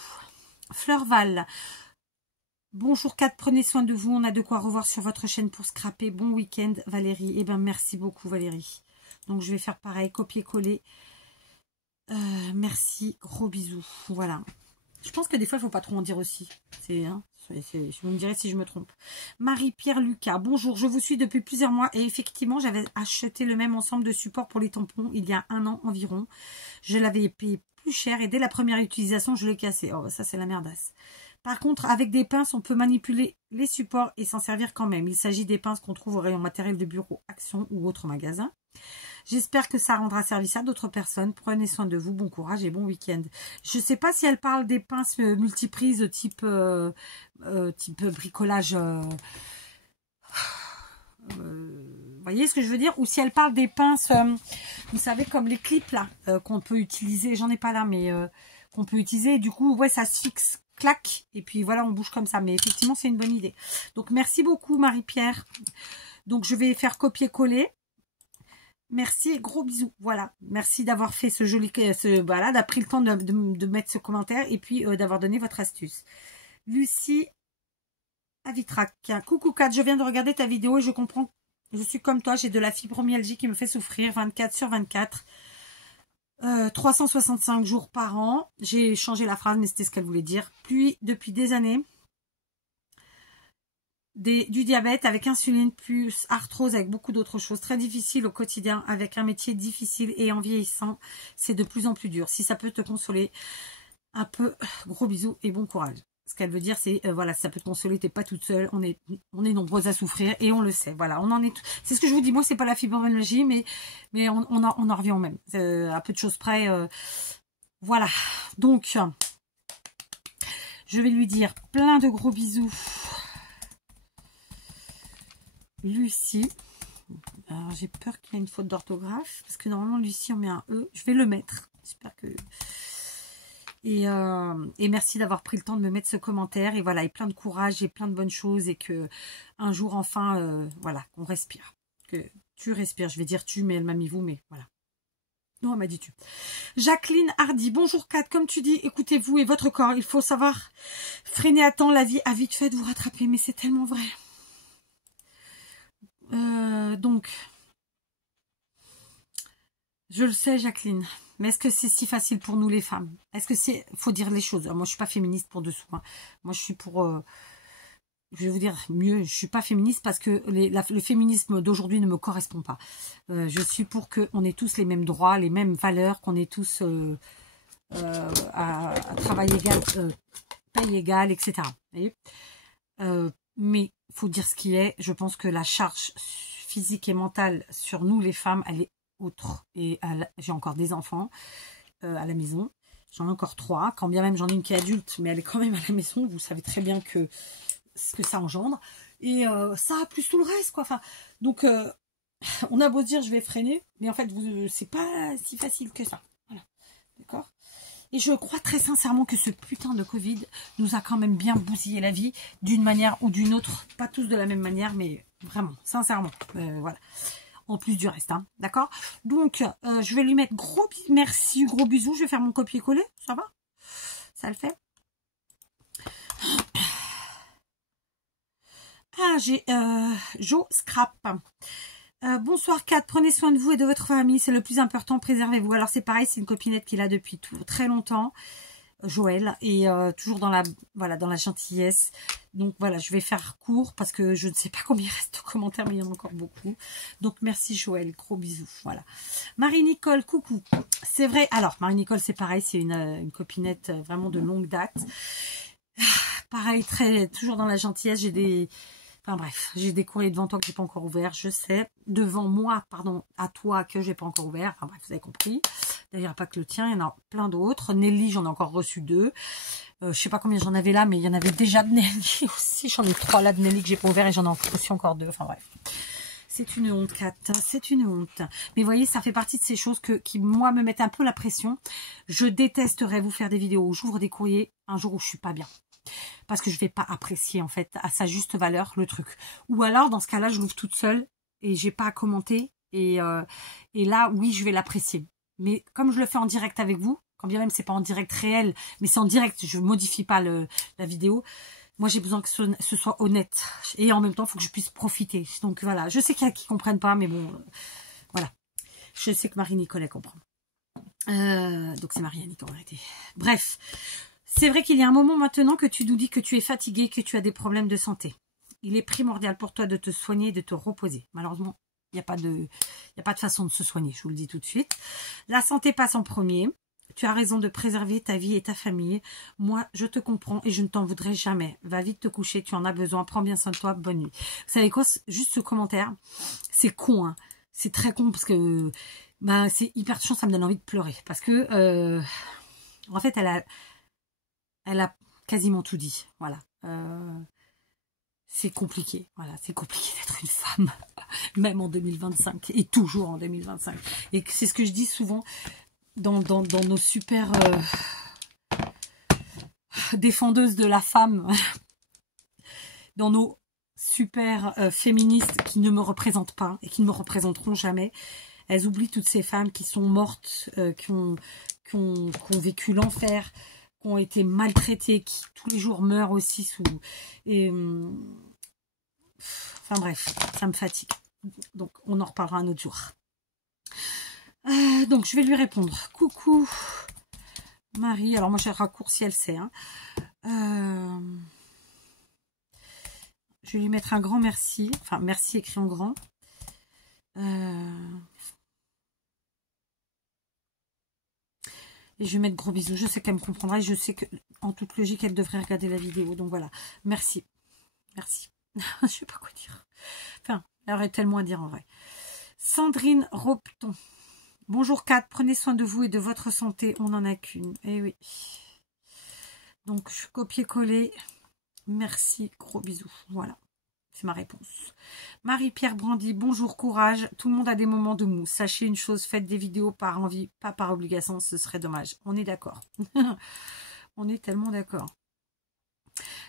Fleurval. Bonjour Kat, prenez soin de vous. On a de quoi revoir sur votre chaîne pour scraper. Bon week-end Valérie. Eh bien merci beaucoup Valérie. Donc je vais faire pareil, copier-coller. Merci, gros bisous. Voilà. Je pense que des fois il ne faut pas trop en dire aussi. Vous me direz si je me trompe. Marie-Pierre Lucas, bonjour, je vous suis depuis plusieurs mois et effectivement, j'avais acheté le même ensemble de supports pour les tampons il y a 1 an environ. Je l'avais payé plus cher et dès la première utilisation, je l'ai cassé. Oh, ça, c'est la merdasse. Par contre, avec des pinces, on peut manipuler les supports et s'en servir quand même. Il s'agit des pinces qu'on trouve au rayon matériel de bureau, Action ou autre magasin. J'espère que ça rendra service à d'autres personnes. Prenez soin de vous, bon courage et bon week-end. Je ne sais pas si elle parle des pinces multiprises type bricolage. Vous voyez ce que je veux dire? Ou si elle parle des pinces, vous savez, comme les clips là, qu'on peut utiliser. J'en ai pas là, mais qu'on peut utiliser. Et du coup, ouais, ça se fixe, clac. Et puis voilà, on bouge comme ça. Mais effectivement, c'est une bonne idée. Donc, merci beaucoup, Marie-Pierre. Donc, je vais faire copier-coller. Merci, gros bisous. Voilà, merci d'avoir fait ce joli, voilà, d'avoir pris le temps de mettre ce commentaire et puis d'avoir donné votre astuce. Lucie Avitrac. Coucou Kat, je viens de regarder ta vidéo et je comprends. Je suis comme toi, j'ai de la fibromyalgie qui me fait souffrir 24/24. 365 jours par an. J'ai changé la phrase, mais c'était ce qu'elle voulait dire. Puis, depuis des années, du diabète avec insuline plus arthrose avec beaucoup d'autres choses très difficiles au quotidien avec un métier difficile et en vieillissant c'est de plus en plus dur. Si ça peut te consoler un peu, gros bisous et bon courage. Ce qu'elle veut dire, c'est, voilà, ça peut te consoler, t'es pas toute seule, on est nombreuses à souffrir, et on le sait, voilà, on en est, c'est ce que je vous dis, moi, c'est pas la fibromyalgie, mais on en revient au même, à peu de choses près, voilà, donc, je vais lui dire plein de gros bisous, Lucie. Alors, j'ai peur qu'il y ait une faute d'orthographe, parce que normalement, Lucie, on met un E. Je vais le mettre. J'espère que... Et merci d'avoir pris le temps de me mettre ce commentaire. Et voilà, et plein de courage et plein de bonnes choses. Et que un jour, enfin, voilà, qu'on respire. Que tu respires. Je vais dire tu, mais elle m'a mis vous, mais voilà. Non, elle m'a dit tu. Jacqueline Hardy. Bonjour Kat. Comme tu dis, écoutez-vous et votre corps. Il faut savoir freiner à temps. La vie a vite fait de vous rattraper. Mais c'est tellement vrai. Donc, je le sais, Jacqueline, mais est-ce que c'est si facile pour nous les femmes? Est-ce que c'est... faut dire les choses. Moi, je suis pas féministe pour dessous. Hein. Moi, je suis pour... je vais vous dire mieux, je suis pas féministe parce que le féminisme d'aujourd'hui ne me correspond pas. Je suis pour qu'on ait tous les mêmes droits, les mêmes valeurs, qu'on ait tous à travail égal, paye égale, etc. Vous voyez, mais il faut dire ce qui est. Je pense que la charge physique et mentale sur nous les femmes, elle est autre. Et j'ai encore des enfants à la maison. J'en ai encore 3. Quand bien même j'en ai une qui est adulte, mais elle est quand même à la maison. Vous savez très bien que ce que ça engendre. Et ça, plus tout le reste, quoi. Enfin, donc, on a beau dire je vais freiner, mais en fait, c'est pas si facile que ça. Voilà. D'accord ? Et je crois très sincèrement que ce putain de Covid nous a quand même bien bousillé la vie d'une manière ou d'une autre. Pas tous de la même manière, mais vraiment, sincèrement. Voilà. En plus du reste, hein. D'accord? Donc, je vais lui mettre gros bisous. Merci, gros bisous. Je vais faire mon copier-coller. Ça va? Ça le fait? Ah, j'ai Jo Scrap. Bonsoir Kat, prenez soin de vous et de votre famille, c'est le plus important, préservez-vous. Alors c'est pareil, c'est une copinette qu'il a depuis très longtemps, Joël, et toujours dans la gentillesse. Donc voilà, je vais faire court parce que je ne sais pas combien il reste de commentaires, mais il y en a encore beaucoup. Donc merci Joël, gros bisous. Voilà. Marie-Nicole, coucou. C'est vrai, alors Marie-Nicole c'est pareil, c'est une copinette vraiment de longue date. Pareil, toujours dans la gentillesse, enfin bref, j'ai des courriers devant toi que j'ai pas encore ouverts, je sais. Devant moi, pardon, à toi que j'ai pas encore ouvert. Enfin bref, vous avez compris. D'ailleurs, pas que le tien, il y en a plein d'autres. Nelly, j'en ai encore reçu 2. Je sais pas combien j'en avais là, mais il y en avait déjà de Nelly aussi. J'en ai 3 là de Nelly que j'ai pas ouvert et j'en ai reçu encore 2. Enfin bref. C'est une honte, Kat. C'est une honte. Mais vous voyez, ça fait partie de ces choses qui, moi, me mettent un peu la pression. Je détesterais vous faire des vidéos où j'ouvre des courriers un jour où je suis pas bien. Parce que je vais pas apprécier en fait à sa juste valeur le truc. Ou alors dans ce cas-là, je l'ouvre toute seule et j'ai pas à commenter et là oui je vais l'apprécier. Mais comme je le fais en direct avec vous, quand bien même c'est pas en direct réel, mais c'est en direct, je modifie pas la vidéo. Moi j'ai besoin que ce soit honnête et en même temps il faut que je puisse profiter. Donc voilà, je sais qu'il y a qui comprennent pas, mais bon voilà. Je sais que Marie-Nicole comprend. Donc c'est Marie-Annick en vérité. Bref. C'est vrai qu'il y a un moment maintenant que tu nous dis que tu es fatigué, que tu as des problèmes de santé. Il est primordial pour toi de te soigner et de te reposer. Malheureusement, il n'y a pas de façon de se soigner, je vous le dis tout de suite. La santé passe en premier. Tu as raison de préserver ta vie et ta famille. Moi, je te comprends et je ne t'en voudrais jamais. Va vite te coucher, tu en as besoin. Prends bien soin de toi, bonne nuit. Vous savez quoi, juste ce commentaire, c'est con, hein. C'est très con parce que c'est hyper touchant, ça me donne envie de pleurer. Parce que, en fait, elle a quasiment tout dit, voilà. C'est compliqué, voilà, c'est compliqué d'être une femme, même en 2025, et toujours en 2025. Et c'est ce que je dis souvent dans nos super défendeuses de la femme, dans nos super féministes qui ne me représentent pas et qui ne me représenteront jamais. Elles oublient toutes ces femmes qui sont mortes, qui ont vécu l'enfer, qui ont été maltraités, qui tous les jours meurent aussi sous... Enfin bref, ça me fatigue. Donc on en reparlera un autre jour. Donc je vais lui répondre. Coucou Marie. Alors moi j'ai raccourci, elle sait. Hein. Je vais lui mettre un grand merci. Enfin merci écrit en grand. Et je vais mettre gros bisous. Je sais qu'elle me comprendra et je sais que, en toute logique, elle devrait regarder la vidéo. Donc voilà. Merci. Merci. Je sais pas quoi dire. Enfin, il y aurait tellement à dire en vrai. Sandrine Ropton. Bonjour Kat, prenez soin de vous et de votre santé. On n'en a qu'une. Eh oui. Donc, je copier-coller. Merci. Gros bisous. Voilà. C'est ma réponse. Marie-Pierre Brandy, bonjour, courage. Tout le monde a des moments de mou. Sachez une chose, faites des vidéos par envie, pas par obligation, ce serait dommage. On est d'accord. On est tellement d'accord.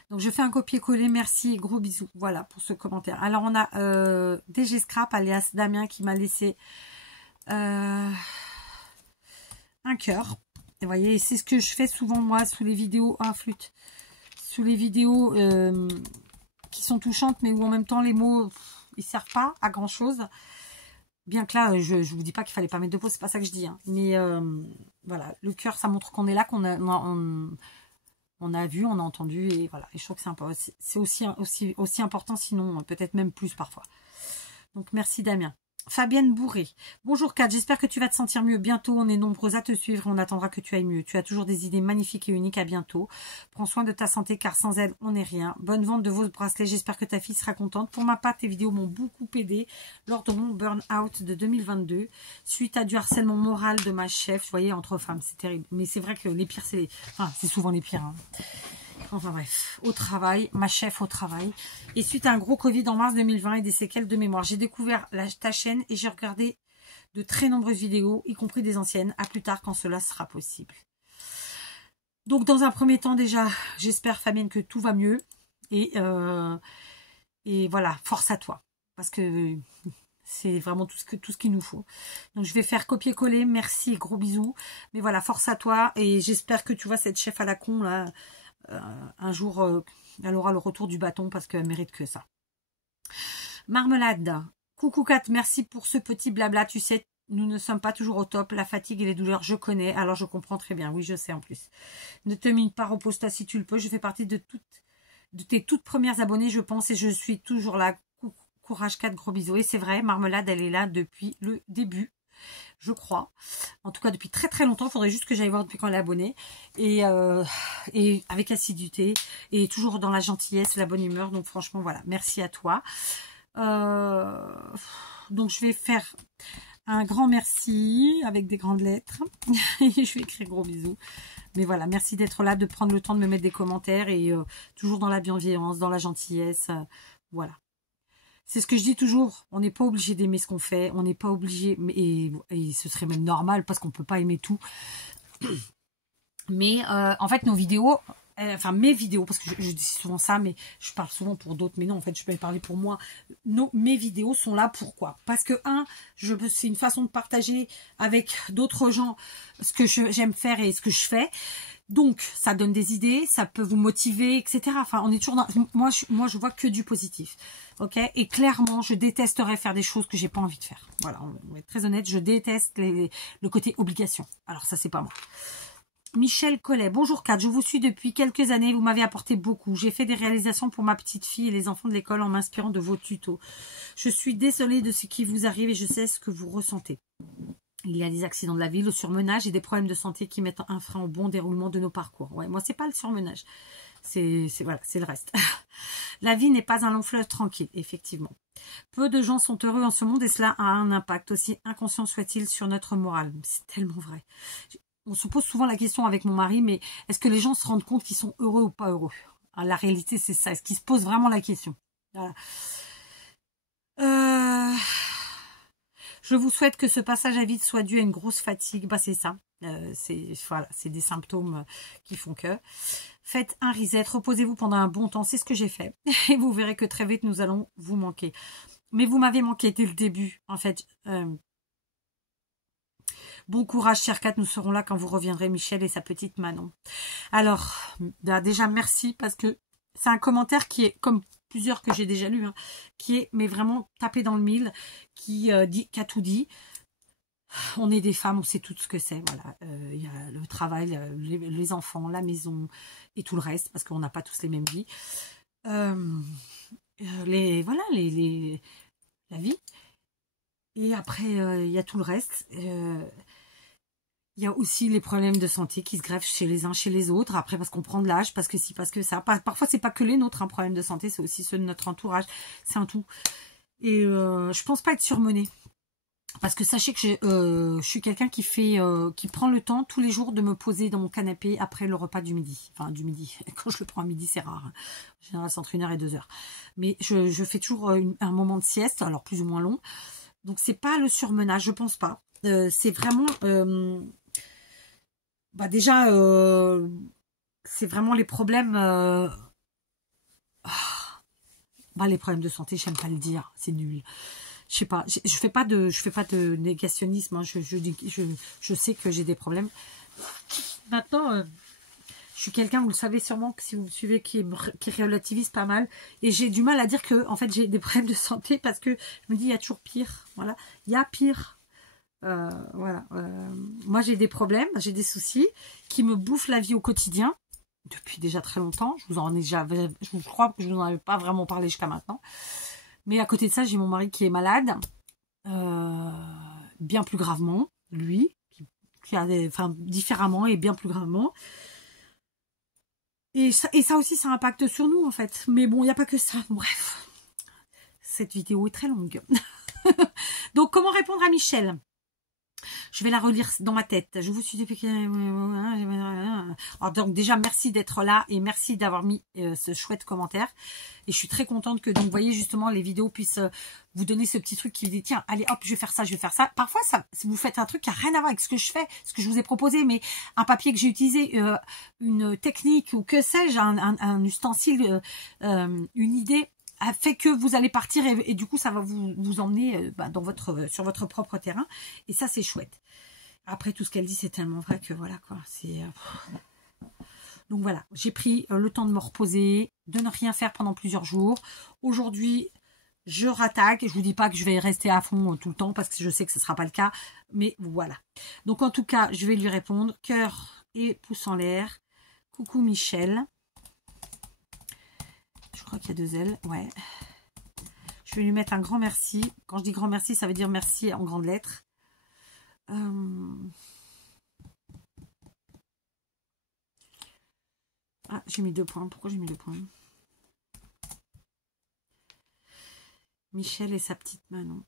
Donc, je fais un copier-coller. Merci, gros bisous. Voilà pour ce commentaire. Alors, on a DG Scrap, alias Damien, qui m'a laissé un cœur. Vous voyez, c'est ce que je fais souvent, moi, sous les vidéos. Ah, flûte. Sous les vidéos qui sont touchantes, mais où en même temps, les mots, ils servent pas à grand-chose. Bien que là, je vous dis pas qu'il fallait pas mettre de pause, c'est pas ça que je dis. Hein. Mais voilà, le cœur, ça montre qu'on est là, qu'on a... On a vu, on a entendu, et voilà. Et je trouve que c'est aussi important, sinon peut-être même plus parfois. Donc merci Damien. Fabienne Bourré. Bonjour Kat, j'espère que tu vas te sentir mieux bientôt. On est nombreux à te suivre et on attendra que tu ailles mieux. Tu as toujours des idées magnifiques et uniques. À bientôt. Prends soin de ta santé car sans elle, on n'est rien. Bonne vente de vos bracelets. J'espère que ta fille sera contente. Pour ma part, tes vidéos m'ont beaucoup aidé lors de mon burn-out de 2022. Suite à du harcèlement moral de ma chef. Vous voyez, entre femmes, c'est terrible. Mais c'est vrai que les pires, c'est souvent les pires. Hein. Enfin bref, au travail, ma chef au travail. Et suite à un gros Covid en mars 2020 et des séquelles de mémoire, j'ai découvert ta chaîne et j'ai regardé de très nombreuses vidéos, y compris des anciennes, à plus tard quand cela sera possible. Donc dans un premier temps déjà, j'espère Fabienne que tout va mieux. Et voilà, force à toi. Parce que c'est vraiment tout ce qu'il nous faut. Donc je vais faire copier-coller, merci, gros bisous. Mais voilà, force à toi. Et j'espère que tu vois cette chef à la con là... un jour, elle aura le retour du bâton parce qu'elle mérite que ça. Marmelade. Coucou Kat, merci pour ce petit blabla. Tu sais, nous ne sommes pas toujours au top. La fatigue et les douleurs, je connais. Alors, je comprends très bien. Oui, je sais en plus. Ne te mine pas, repose-toi si tu le peux. Je fais partie de tes toutes premières abonnées, je pense. Et je suis toujours là. Courage Kat, gros bisous. Et c'est vrai, Marmelade, elle est là depuis le début. Je crois. En tout cas, depuis très très longtemps. Il faudrait juste que j'aille voir depuis quand elle est abonnée. Et avec assiduité. Et toujours dans la gentillesse, la bonne humeur. Donc franchement, voilà. Merci à toi. Donc je vais faire un grand merci avec des grandes lettres. Et je vais écrire gros bisous. Mais voilà, merci d'être là, de prendre le temps de me mettre des commentaires. Et toujours dans la bienveillance, dans la gentillesse. Voilà. C'est ce que je dis toujours, on n'est pas obligé d'aimer ce qu'on fait, on n'est pas obligé, et ce serait même normal parce qu'on ne peut pas aimer tout. Mais en fait, nos vidéos, enfin mes vidéos, parce que je dis souvent ça, mais je parle souvent pour d'autres, mais non, en fait, je peux parler pour moi. Mes vidéos sont là, pourquoi? Parce que, c'est une façon de partager avec d'autres gens ce que j'aime faire et ce que je fais. Donc, ça donne des idées, ça peut vous motiver, etc. Enfin, on est toujours dans... Moi, je vois que du positif. Ok? Et clairement, je détesterais faire des choses que j'ai pas envie de faire. Voilà, on va être très honnête, je déteste le côté obligation. Alors, ça, c'est pas moi. Michel Collet, bonjour Kat, je vous suis depuis quelques années, vous m'avez apporté beaucoup. J'ai fait des réalisations pour ma petite fille et les enfants de l'école en m'inspirant de vos tutos. Je suis désolée de ce qui vous arrive et je sais ce que vous ressentez. Il y a des accidents de la vie, le surmenage et des problèmes de santé qui mettent un frein au bon déroulement de nos parcours. Ouais, moi, c'est pas le surmenage. Voilà, c'est le reste. La vie n'est pas un long fleuve tranquille, effectivement. Peu de gens sont heureux en ce monde et cela a un impact, aussi inconscient soit-il, sur notre morale. C'est tellement vrai. On se pose souvent la question avec mon mari, mais est-ce que les gens se rendent compte qu'ils sont heureux ou pas heureux? La réalité, c'est ça. Est-ce qu'ils se posent vraiment la question? Voilà. Je vous souhaite que ce passage à vide soit dû à une grosse fatigue. Bah, c'est ça. C'est des symptômes qui font que. Faites un reset, reposez-vous pendant un bon temps. C'est ce que j'ai fait. Et vous verrez que très vite, nous allons vous manquer. Mais vous m'avez manqué dès le début, en fait. Bon courage, chère Kat. Nous serons là quand vous reviendrez, Michel et sa petite Manon. Alors, déjà, merci parce que c'est un commentaire qui est comme plusieurs que j'ai déjà lus, hein, qui est mais vraiment tapé dans le mille, qui a tout dit. On est des femmes, on sait tout ce que c'est. Voilà, il y a le travail, les enfants, la maison et tout le reste, parce qu'on n'a pas tous les mêmes vies. La vie. Et après, il y a tout le reste. Il y a aussi les problèmes de santé qui se greffent chez les uns, chez les autres. Après, parce qu'on prend de l'âge, parce que si, parce que ça. Parfois, c'est pas que les nôtres, un problème de santé, c'est aussi ceux de notre entourage. C'est un tout. Et je pense pas être surmenée. Parce que sachez que je suis quelqu'un qui prend le temps tous les jours de me poser dans mon canapé après le repas du midi. Enfin, du midi. Quand je le prends à midi, c'est rare. Hein. En général, c'est entre 1h et 2h. Mais je fais toujours un moment de sieste, alors plus ou moins long. Donc, c'est pas le surmenage, je pense pas. C'est vraiment... déjà, c'est vraiment les problèmes... les problèmes de santé, j'aime pas le dire. C'est nul. Je sais pas, je fais pas de négationnisme, hein. Je sais que j'ai des problèmes. Maintenant, je suis quelqu'un, vous le savez sûrement, que si vous me suivez, qui relativise pas mal. Et j'ai du mal à dire que, en fait, j'ai des problèmes de santé parce que je me dis, il y a toujours pire. Voilà, il y a pire. Voilà. Moi, j'ai des problèmes, j'ai des soucis qui me bouffent la vie au quotidien depuis déjà très longtemps. Je crois que je vous en avais pas vraiment parlé jusqu'à maintenant. Mais à côté de ça, j'ai mon mari qui est malade, bien plus gravement, lui, qui a différemment et bien plus gravement. Et ça aussi, ça impacte sur nous, en fait. Mais bon, il n'y a pas que ça. Bref, cette vidéo est très longue. Donc, comment répondre à Michel ? Je vais la relire dans ma tête. Je vous suis depuis... Alors donc déjà, merci d'être là et merci d'avoir mis ce chouette commentaire. Et je suis très contente que, donc, vous voyez, justement, les vidéos puissent vous donner ce petit truc qui vous dit, tiens, allez, hop, je vais faire ça, je vais faire ça. Parfois, si vous faites un truc qui n'a rien à voir avec ce que je fais, ce que je vous ai proposé, mais un papier que j'ai utilisé, une technique ou que sais-je, un ustensile, une idée, a fait que vous allez partir et du coup ça va vous emmener sur votre propre terrain et ça c'est chouette. Après tout ce qu'elle dit c'est tellement vrai que voilà quoi, c'est donc voilà, j'ai pris le temps de me reposer, de ne rien faire pendant plusieurs jours. Aujourd'hui je rattaque, je vous dis pas que je vais rester à fond tout le temps parce que je sais que ce sera pas le cas, mais voilà. Donc en tout cas je vais lui répondre cœur et pouce en l'air. Coucou Michel. Je crois qu'il y a 2 L, ouais. Je vais lui mettre un grand merci. Quand je dis grand merci, ça veut dire merci en grandes lettres. Ah, j'ai mis 2 points. Pourquoi j'ai mis 2 points? Michel et sa petite Manon.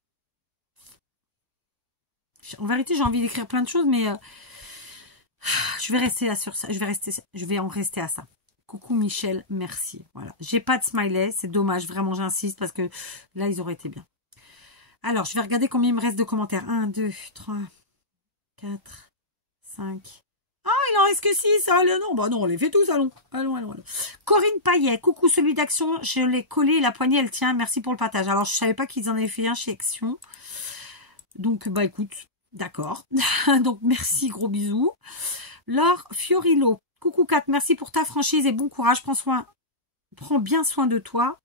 En vérité, j'ai envie d'écrire plein de choses, mais je vais rester là sur ça. Je vais en rester à ça. Coucou Michel, merci. Voilà, j'ai pas de smiley, c'est dommage, vraiment j'insiste parce que là ils auraient été bien. Alors, je vais regarder combien il me reste de commentaires. 1, 2, 3, 4, 5. Ah, il en reste que 6. Ah, non, bah non, on les fait tous, allons. Allons. Corinne Paillet, coucou celui d'Action, je l'ai collé, la poignée elle tient, merci pour le partage. Alors, je savais pas qu'ils en avaient fait un chez Action. Donc, bah écoute, d'accord. Donc, merci, gros bisous. Laure Fiorillo. Coucou Kat, merci pour ta franchise et bon courage. Prends bien soin de toi.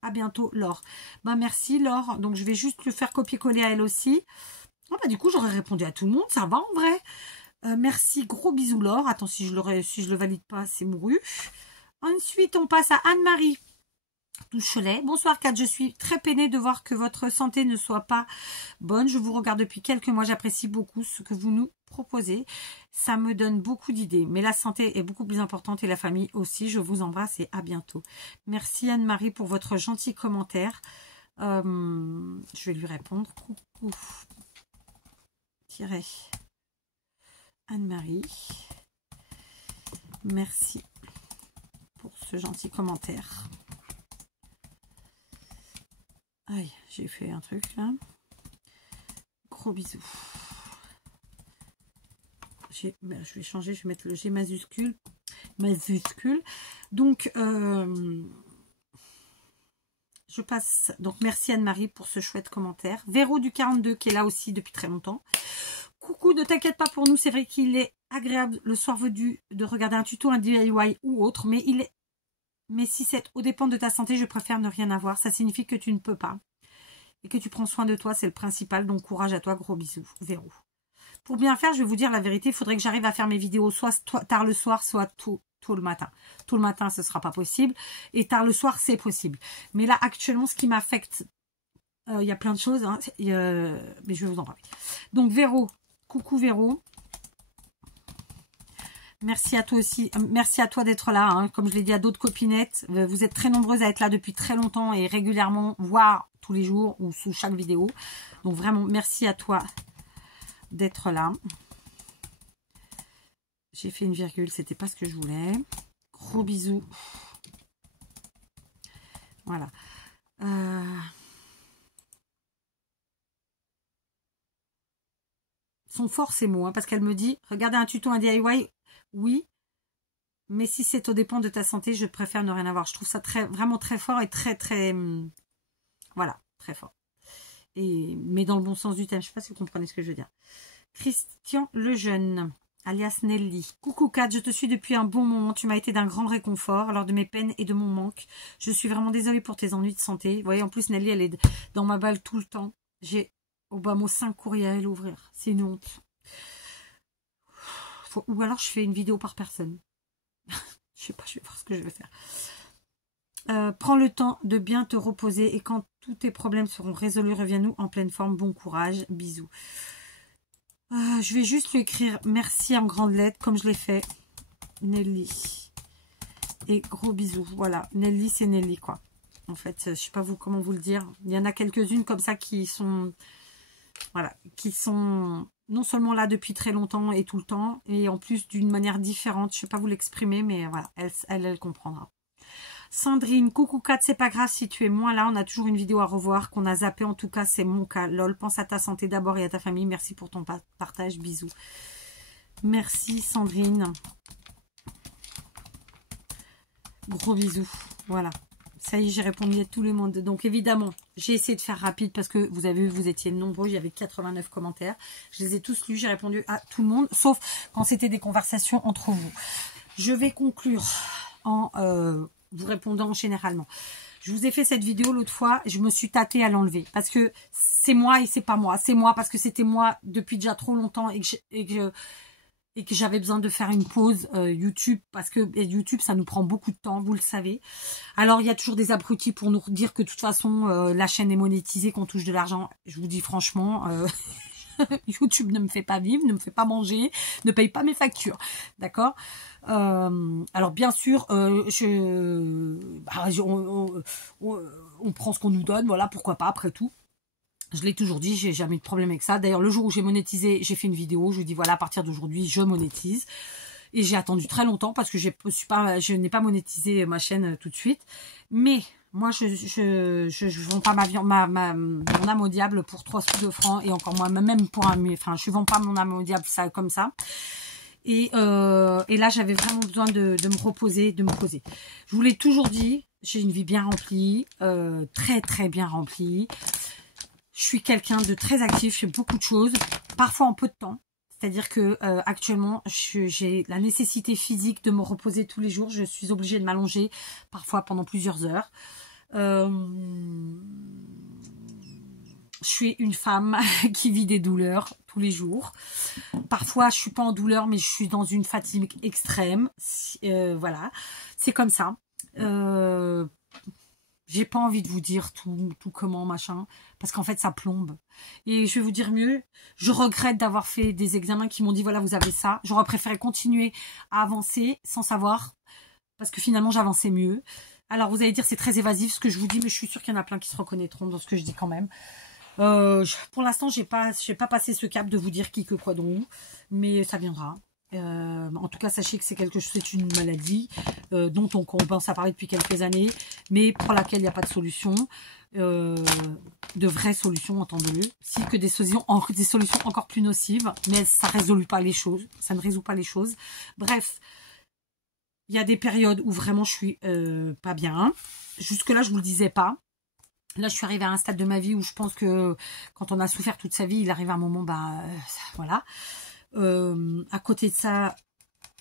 À bientôt, Laure. Bah merci, Laure. Donc, je vais juste le faire copier-coller à elle aussi. Oh, bah, du coup, j'aurais répondu à tout le monde. Ça va en vrai. Merci, gros bisous, Laure. Attends, si je le valide pas, c'est mouru. Ensuite, on passe à Anne-Marie Touchelet. Bonsoir, Kat. Je suis très peinée de voir que votre santé ne soit pas bonne. Je vous regarde depuis quelques mois. J'apprécie beaucoup ce que vous nous proposez. Ça me donne beaucoup d'idées. Mais la santé est beaucoup plus importante et la famille aussi. Je vous embrasse et à bientôt. Merci Anne-Marie pour votre gentil commentaire. Je vais lui répondre. Coucou. Anne-Marie. Merci pour ce gentil commentaire. Aïe, j'ai fait un truc là. Gros bisous. Je vais changer, je vais mettre le G majuscule. Donc, je passe. Donc, merci Anne-Marie pour ce chouette commentaire. Véro du 42 qui est là aussi depuis très longtemps. Coucou, ne t'inquiète pas pour nous. C'est vrai qu'il est agréable le soir venu de regarder un tuto, un DIY ou autre. Mais si c'est au dépend de ta santé, je préfère ne rien avoir. Ça signifie que tu ne peux pas. Et que tu prends soin de toi, c'est le principal. Donc, courage à toi. Gros bisous. Véro. Pour bien faire, je vais vous dire la vérité, il faudrait que j'arrive à faire mes vidéos soit tard le soir, soit tôt le matin. Tôt le matin, ce ne sera pas possible. Et tard le soir, c'est possible. Mais là, actuellement, ce qui m'affecte, il y a plein de choses, hein, mais je vais vous en parler. Donc, Véro, Coucou Véro. Merci à toi aussi. Merci à toi d'être là. Hein. Comme je l'ai dit à d'autres copinettes, vous êtes très nombreuses à être là depuis très longtemps et régulièrement, voire tous les jours ou sous chaque vidéo. Donc vraiment, merci à toi d'être là. J'ai fait une virgule, c'était pas ce que je voulais. Gros bisous. Voilà. Sont forts ces mots, hein, parce qu'elle me dit, regardez un tuto, un DIY, oui, mais si c'est au dépend de ta santé, je préfère ne rien avoir. Je trouve ça vraiment très fort et très, voilà, très fort. Mais dans le bon sens du terme, je ne sais pas si vous comprenez ce que je veux dire. Christian Lejeune, alias Nelly. Coucou Kat, je te suis depuis un bon moment. Tu m'as été d'un grand réconfort lors de mes peines et de mon manque. Je suis vraiment désolée pour tes ennuis de santé. Vous voyez, en plus, Nelly, elle est dans ma balle tout le temps. J'ai au bas mot 5 courriers à elle ouvrir. C'est une honte. Ou alors, je fais une vidéo par personne. Je sais pas, je vais voir ce que je vais faire. Prends le temps de bien te reposer et quand tous tes problèmes seront résolus, reviens-nous en pleine forme. Bon courage. Bisous. Je vais juste lui écrire merci en grande lettre comme je l'ai fait. Nelly. Et gros bisous. Voilà. Nelly, c'est Nelly, quoi. En fait, je sais pas comment vous le dire. Il y en a quelques-unes comme ça qui sont... Voilà. Qui sont non seulement là depuis très longtemps et tout le temps, et en plus d'une manière différente. Je sais pas vous l'exprimer, mais voilà. Elle comprendra. Sandrine, coucou Kat, c'est pas grave si tu es moins là, on a toujours une vidéo à revoir qu'on a zappé, en tout cas c'est mon cas, lol, pense à ta santé d'abord et à ta famille, merci pour ton partage, bisous. Merci Sandrine. Gros bisous, voilà. Ça y est, j'ai répondu à tout le monde. Donc évidemment, j'ai essayé de faire rapide parce que vous avez vu, vous étiez nombreux, il y avait 89 commentaires. Je les ai tous lus, j'ai répondu à tout le monde, sauf quand c'était des conversations entre vous. Je vais conclure en... vous répondant généralement. Je vous ai fait cette vidéo l'autre fois, je me suis tâtée à l'enlever parce que c'est moi et c'est pas moi. C'est moi parce que c'était moi depuis déjà trop longtemps et que j'avais besoin de faire une pause YouTube parce que YouTube ça nous prend beaucoup de temps, vous le savez. Alors il y a toujours des abrutis pour nous dire que de toute façon la chaîne est monétisée, qu'on touche de l'argent. Je vous dis franchement... YouTube ne me fait pas vivre, ne me fait pas manger, ne paye pas mes factures, d'accord. Alors bien sûr, on prend ce qu'on nous donne, voilà, pourquoi pas, après tout. Je l'ai toujours dit, j'ai jamais eu de problème avec ça. D'ailleurs, le jour où j'ai monétisé, j'ai fait une vidéo, je vous dis voilà, à partir d'aujourd'hui, je monétise. Et j'ai attendu très longtemps parce que je n'ai pas monétisé ma chaîne tout de suite. Mais moi, je vends pas mon âme au diable pour 3 sous de francs et encore moins, même pour enfin, je vends pas mon âme au diable ça comme ça. Et là, j'avais vraiment besoin de me reposer, de me poser. Je vous l'ai toujours dit, j'ai une vie bien remplie, très bien remplie. Je suis quelqu'un de très actif, je fais beaucoup de choses, parfois en peu de temps. C'est-à-dire que actuellement, j'ai la nécessité physique de me reposer tous les jours. Je suis obligée de m'allonger parfois pendant plusieurs heures. Je suis une femme qui vit des douleurs tous les jours. Parfois, je suis pas en douleur, mais je suis dans une fatigue extrême. Voilà, c'est comme ça. J'ai pas envie de vous dire tout comment, machin, parce qu'en fait, ça plombe. Et je vais vous dire mieux, je regrette d'avoir fait des examens qui m'ont dit, voilà, vous avez ça. J'aurais préféré continuer à avancer sans savoir, parce que finalement, j'avançais mieux. Alors, vous allez dire, c'est très évasif ce que je vous dis, mais je suis sûre qu'il y en a plein qui se reconnaîtront dans ce que je dis quand même. Pour l'instant, j'ai pas passé ce cap de vous dire qui, que, quoi, donc où, mais ça viendra. En tout cas, sachez que c'est une maladie dont on commence à parler depuis quelques années, mais pour laquelle il n'y a pas de solution, de vraies solutions, entendez-le, si que des solutions encore plus nocives, mais ça ne résout pas les choses, ça ne résout pas les choses. Bref, il y a des périodes où vraiment je suis pas bien. Jusque-là, je vous le disais pas. Là, je suis arrivée à un stade de ma vie où je pense que quand on a souffert toute sa vie, il arrive un moment, voilà. À côté de ça,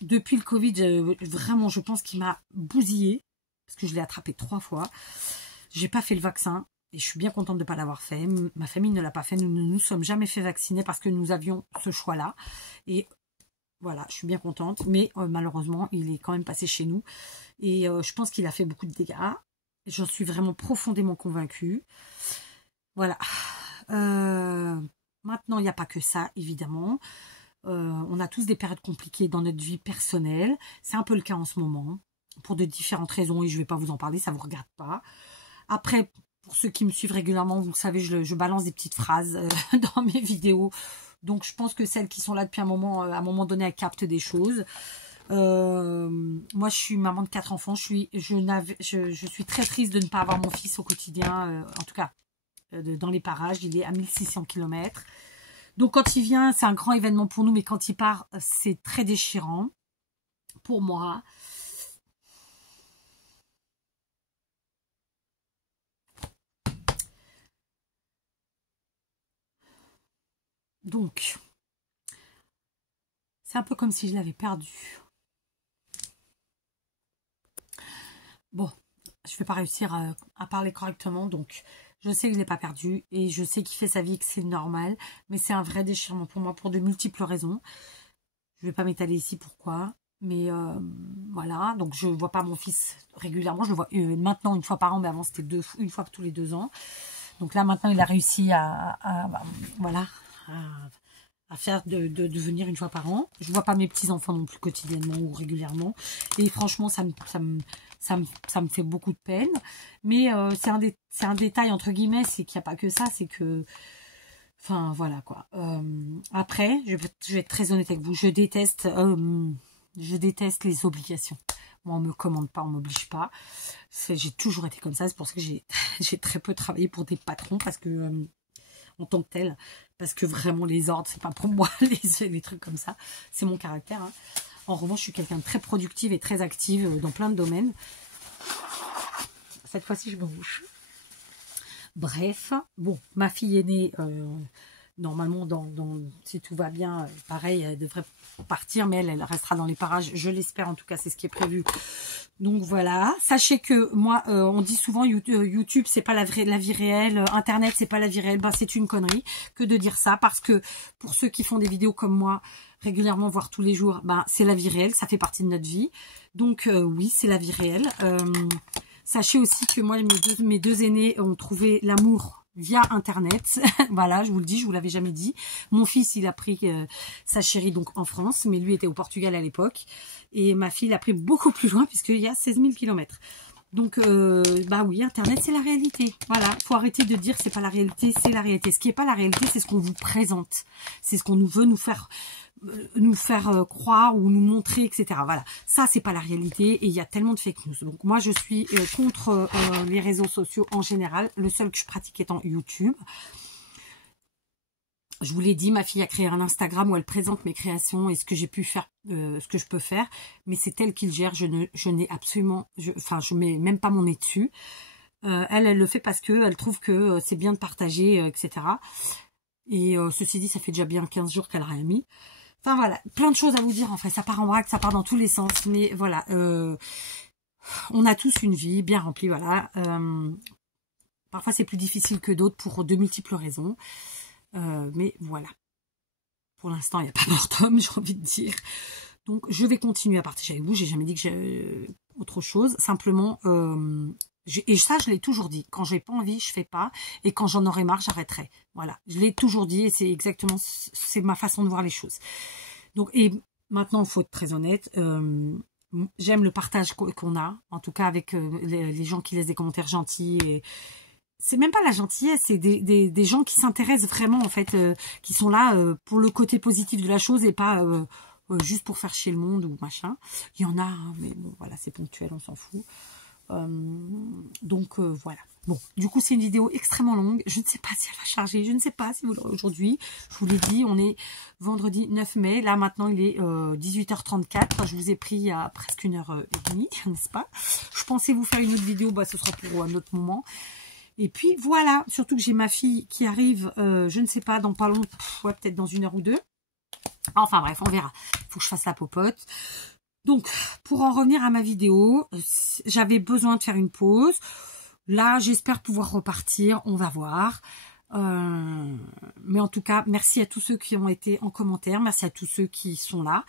depuis le Covid, vraiment, je pense qu'il m'a bousillé parce que je l'ai attrapé 3 fois. J'ai pas fait le vaccin et je suis bien contente de ne pas l'avoir fait. Ma famille ne l'a pas fait. Nous ne nous sommes jamais fait vacciner parce que nous avions ce choix-là. Et voilà, je suis bien contente. Mais malheureusement, il est quand même passé chez nous. Et je pense qu'il a fait beaucoup de dégâts. J'en suis vraiment profondément convaincue. Voilà. Maintenant, il n'y a pas que ça, évidemment. On a tous des périodes compliquées dans notre vie personnelle. C'est un peu le cas en ce moment, pour de différentes raisons, et je ne vais pas vous en parler, ça ne vous regarde pas. Après, pour ceux qui me suivent régulièrement, vous le savez, je balance des petites phrases dans mes vidéos. Donc, je pense que celles qui sont là depuis un moment, à un moment donné, elles captent des choses. Moi, je suis maman de 4 enfants. Je suis très triste de ne pas avoir mon fils au quotidien, en tout cas, dans les parages. Il est à 1600 km. Donc, quand il vient, c'est un grand événement pour nous, mais quand il part, c'est très déchirant pour moi. Donc, c'est un peu comme si je l'avais perdu. Bon, je ne vais pas réussir à parler correctement, donc je sais que je ne l'ai pas perdu et je sais qu'il fait sa vie, que c'est normal, mais c'est un vrai déchirement pour moi pour de multiples raisons. Je ne vais pas m'étaler ici pourquoi, mais voilà, donc je ne vois pas mon fils régulièrement, je le vois maintenant une fois par an, mais avant c'était une fois tous les 2 ans. Donc là maintenant il a réussi voilà, à faire de venir une fois par an. Je ne vois pas mes petits-enfants non plus quotidiennement ou régulièrement. Et franchement, ça me fait beaucoup de peine. Mais c'est un détail, entre guillemets, c'est qu'il n'y a pas que ça, c'est que... Enfin, voilà, quoi. Après, je vais être très honnête avec vous, je déteste les obligations. Moi, on ne me commande pas, on ne m'oblige pas. J'ai toujours été comme ça, c'est pour ça que j'ai très peu travaillé pour des patrons, parce que... en tant que tel, parce que vraiment les ordres, c'est pas pour moi, les trucs comme ça, c'est mon caractère. Hein. En revanche, je suis quelqu'un de très productive et très active dans plein de domaines. Cette fois-ci, je me bouge. Bref, bon, ma fille est née, normalement, si tout va bien, pareil, elle devrait partir, mais elle restera dans les parages, je l'espère, en tout cas, c'est ce qui est prévu. Donc voilà, sachez que moi, on dit souvent YouTube, c'est pas la vie réelle, Internet, c'est pas la vie réelle. Ben, c'est une connerie que de dire ça, parce que pour ceux qui font des vidéos comme moi, régulièrement, voire tous les jours, ben, c'est la vie réelle, ça fait partie de notre vie. Donc oui, c'est la vie réelle. Sachez aussi que moi, mes deux aînés ont trouvé l'amour via Internet. Voilà, je vous le dis, je vous l'avais jamais dit. Mon fils, il a pris sa chérie donc en France, mais lui était au Portugal à l'époque. Et ma fille l'a pris beaucoup plus loin, puisqu'il y a 16 000 km. Donc, bah oui, Internet, c'est la réalité. Voilà, faut arrêter de dire c'est pas la réalité, c'est la réalité. Ce qui n'est pas la réalité, c'est ce qu'on vous présente. C'est ce qu'on veut nous faire croire ou nous montrer, etc. Voilà, ça, c'est pas la réalité et il y a tellement de fake news. Donc, moi, je suis contre les réseaux sociaux en général. Le seul que je pratique étant YouTube. Je vous l'ai dit, ma fille a créé un Instagram où elle présente mes créations et ce que j'ai pu faire, ce que je peux faire. Mais c'est elle qui le gère. Je n'ai absolument... je mets même pas mon nez dessus. Elle le fait parce qu'elle trouve que c'est bien de partager, etc. Et ceci dit, ça fait déjà bien 15 jours qu'elle a rien mis. Enfin voilà, plein de choses à vous dire en fait. Ça part en vrac, ça part dans tous les sens. Mais voilà, on a tous une vie bien remplie, voilà. Parfois c'est plus difficile que d'autres pour de multiples raisons. Mais voilà. Pour l'instant, il n'y a pas mort d'homme, j'ai envie de dire. Donc, je vais continuer à partager avec vous. J'ai jamais dit que j'ai autre chose. Simplement, et ça, je l'ai toujours dit. Quand j'ai pas envie, je fais pas. Et quand j'en aurai marre, j'arrêterai. Voilà. Je l'ai toujours dit et c'est exactement, c'est ma façon de voir les choses. Donc, et maintenant, il faut être très honnête. J'aime le partage qu'on a. En tout cas, avec les gens qui laissent des commentaires gentils et... C'est même pas la gentillesse, c'est des gens qui s'intéressent vraiment, en fait, qui sont là pour le côté positif de la chose et pas juste pour faire chier le monde ou machin. Il y en a, hein, mais bon, voilà, c'est ponctuel, on s'en fout. Donc, voilà. Bon, du coup, c'est une vidéo extrêmement longue. Je ne sais pas si elle va charger, je ne sais pas si vous l'aurez aujourd'hui. Je vous l'ai dit, on est vendredi 9 mai. Là, maintenant, il est 18h34. Je vous ai pris il y a presque 1h30, n'est-ce pas? Je pensais vous faire une autre vidéo, bah, ce sera pour un autre moment. Et puis voilà, surtout que j'ai ma fille qui arrive, je ne sais pas, dans pas longtemps, ouais, peut-être dans 1 heure ou 2. Enfin bref, on verra. Il faut que je fasse la popote. Donc, pour en revenir à ma vidéo, j'avais besoin de faire une pause. Là, j'espère pouvoir repartir, on va voir. Mais en tout cas, merci à tous ceux qui ont été en commentaire, merci à tous ceux qui sont là.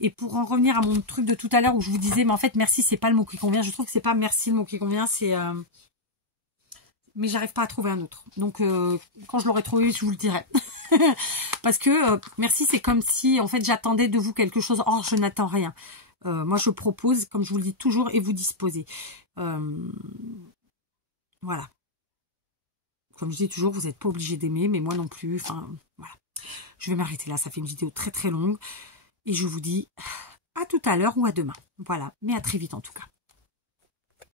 Et pour en revenir à mon truc de tout à l'heure où je vous disais, mais en fait, merci, c'est pas le mot qui convient. Je trouve que c'est pas merci le mot qui convient, c'est... mais j'arrive pas à trouver un autre. Donc, quand je l'aurai trouvé, je vous le dirai. Parce que, merci, c'est comme si, en fait, j'attendais de vous quelque chose. Or, je n'attends rien. Moi, je propose, comme je vous le dis toujours, et vous disposez. Voilà. Comme je dis toujours, vous n'êtes pas obligé d'aimer, mais moi non plus. Enfin, voilà. Je vais m'arrêter là. Ça fait une vidéo très très longue. Et je vous dis à tout à l'heure ou à demain. Voilà. Mais à très vite en tout cas.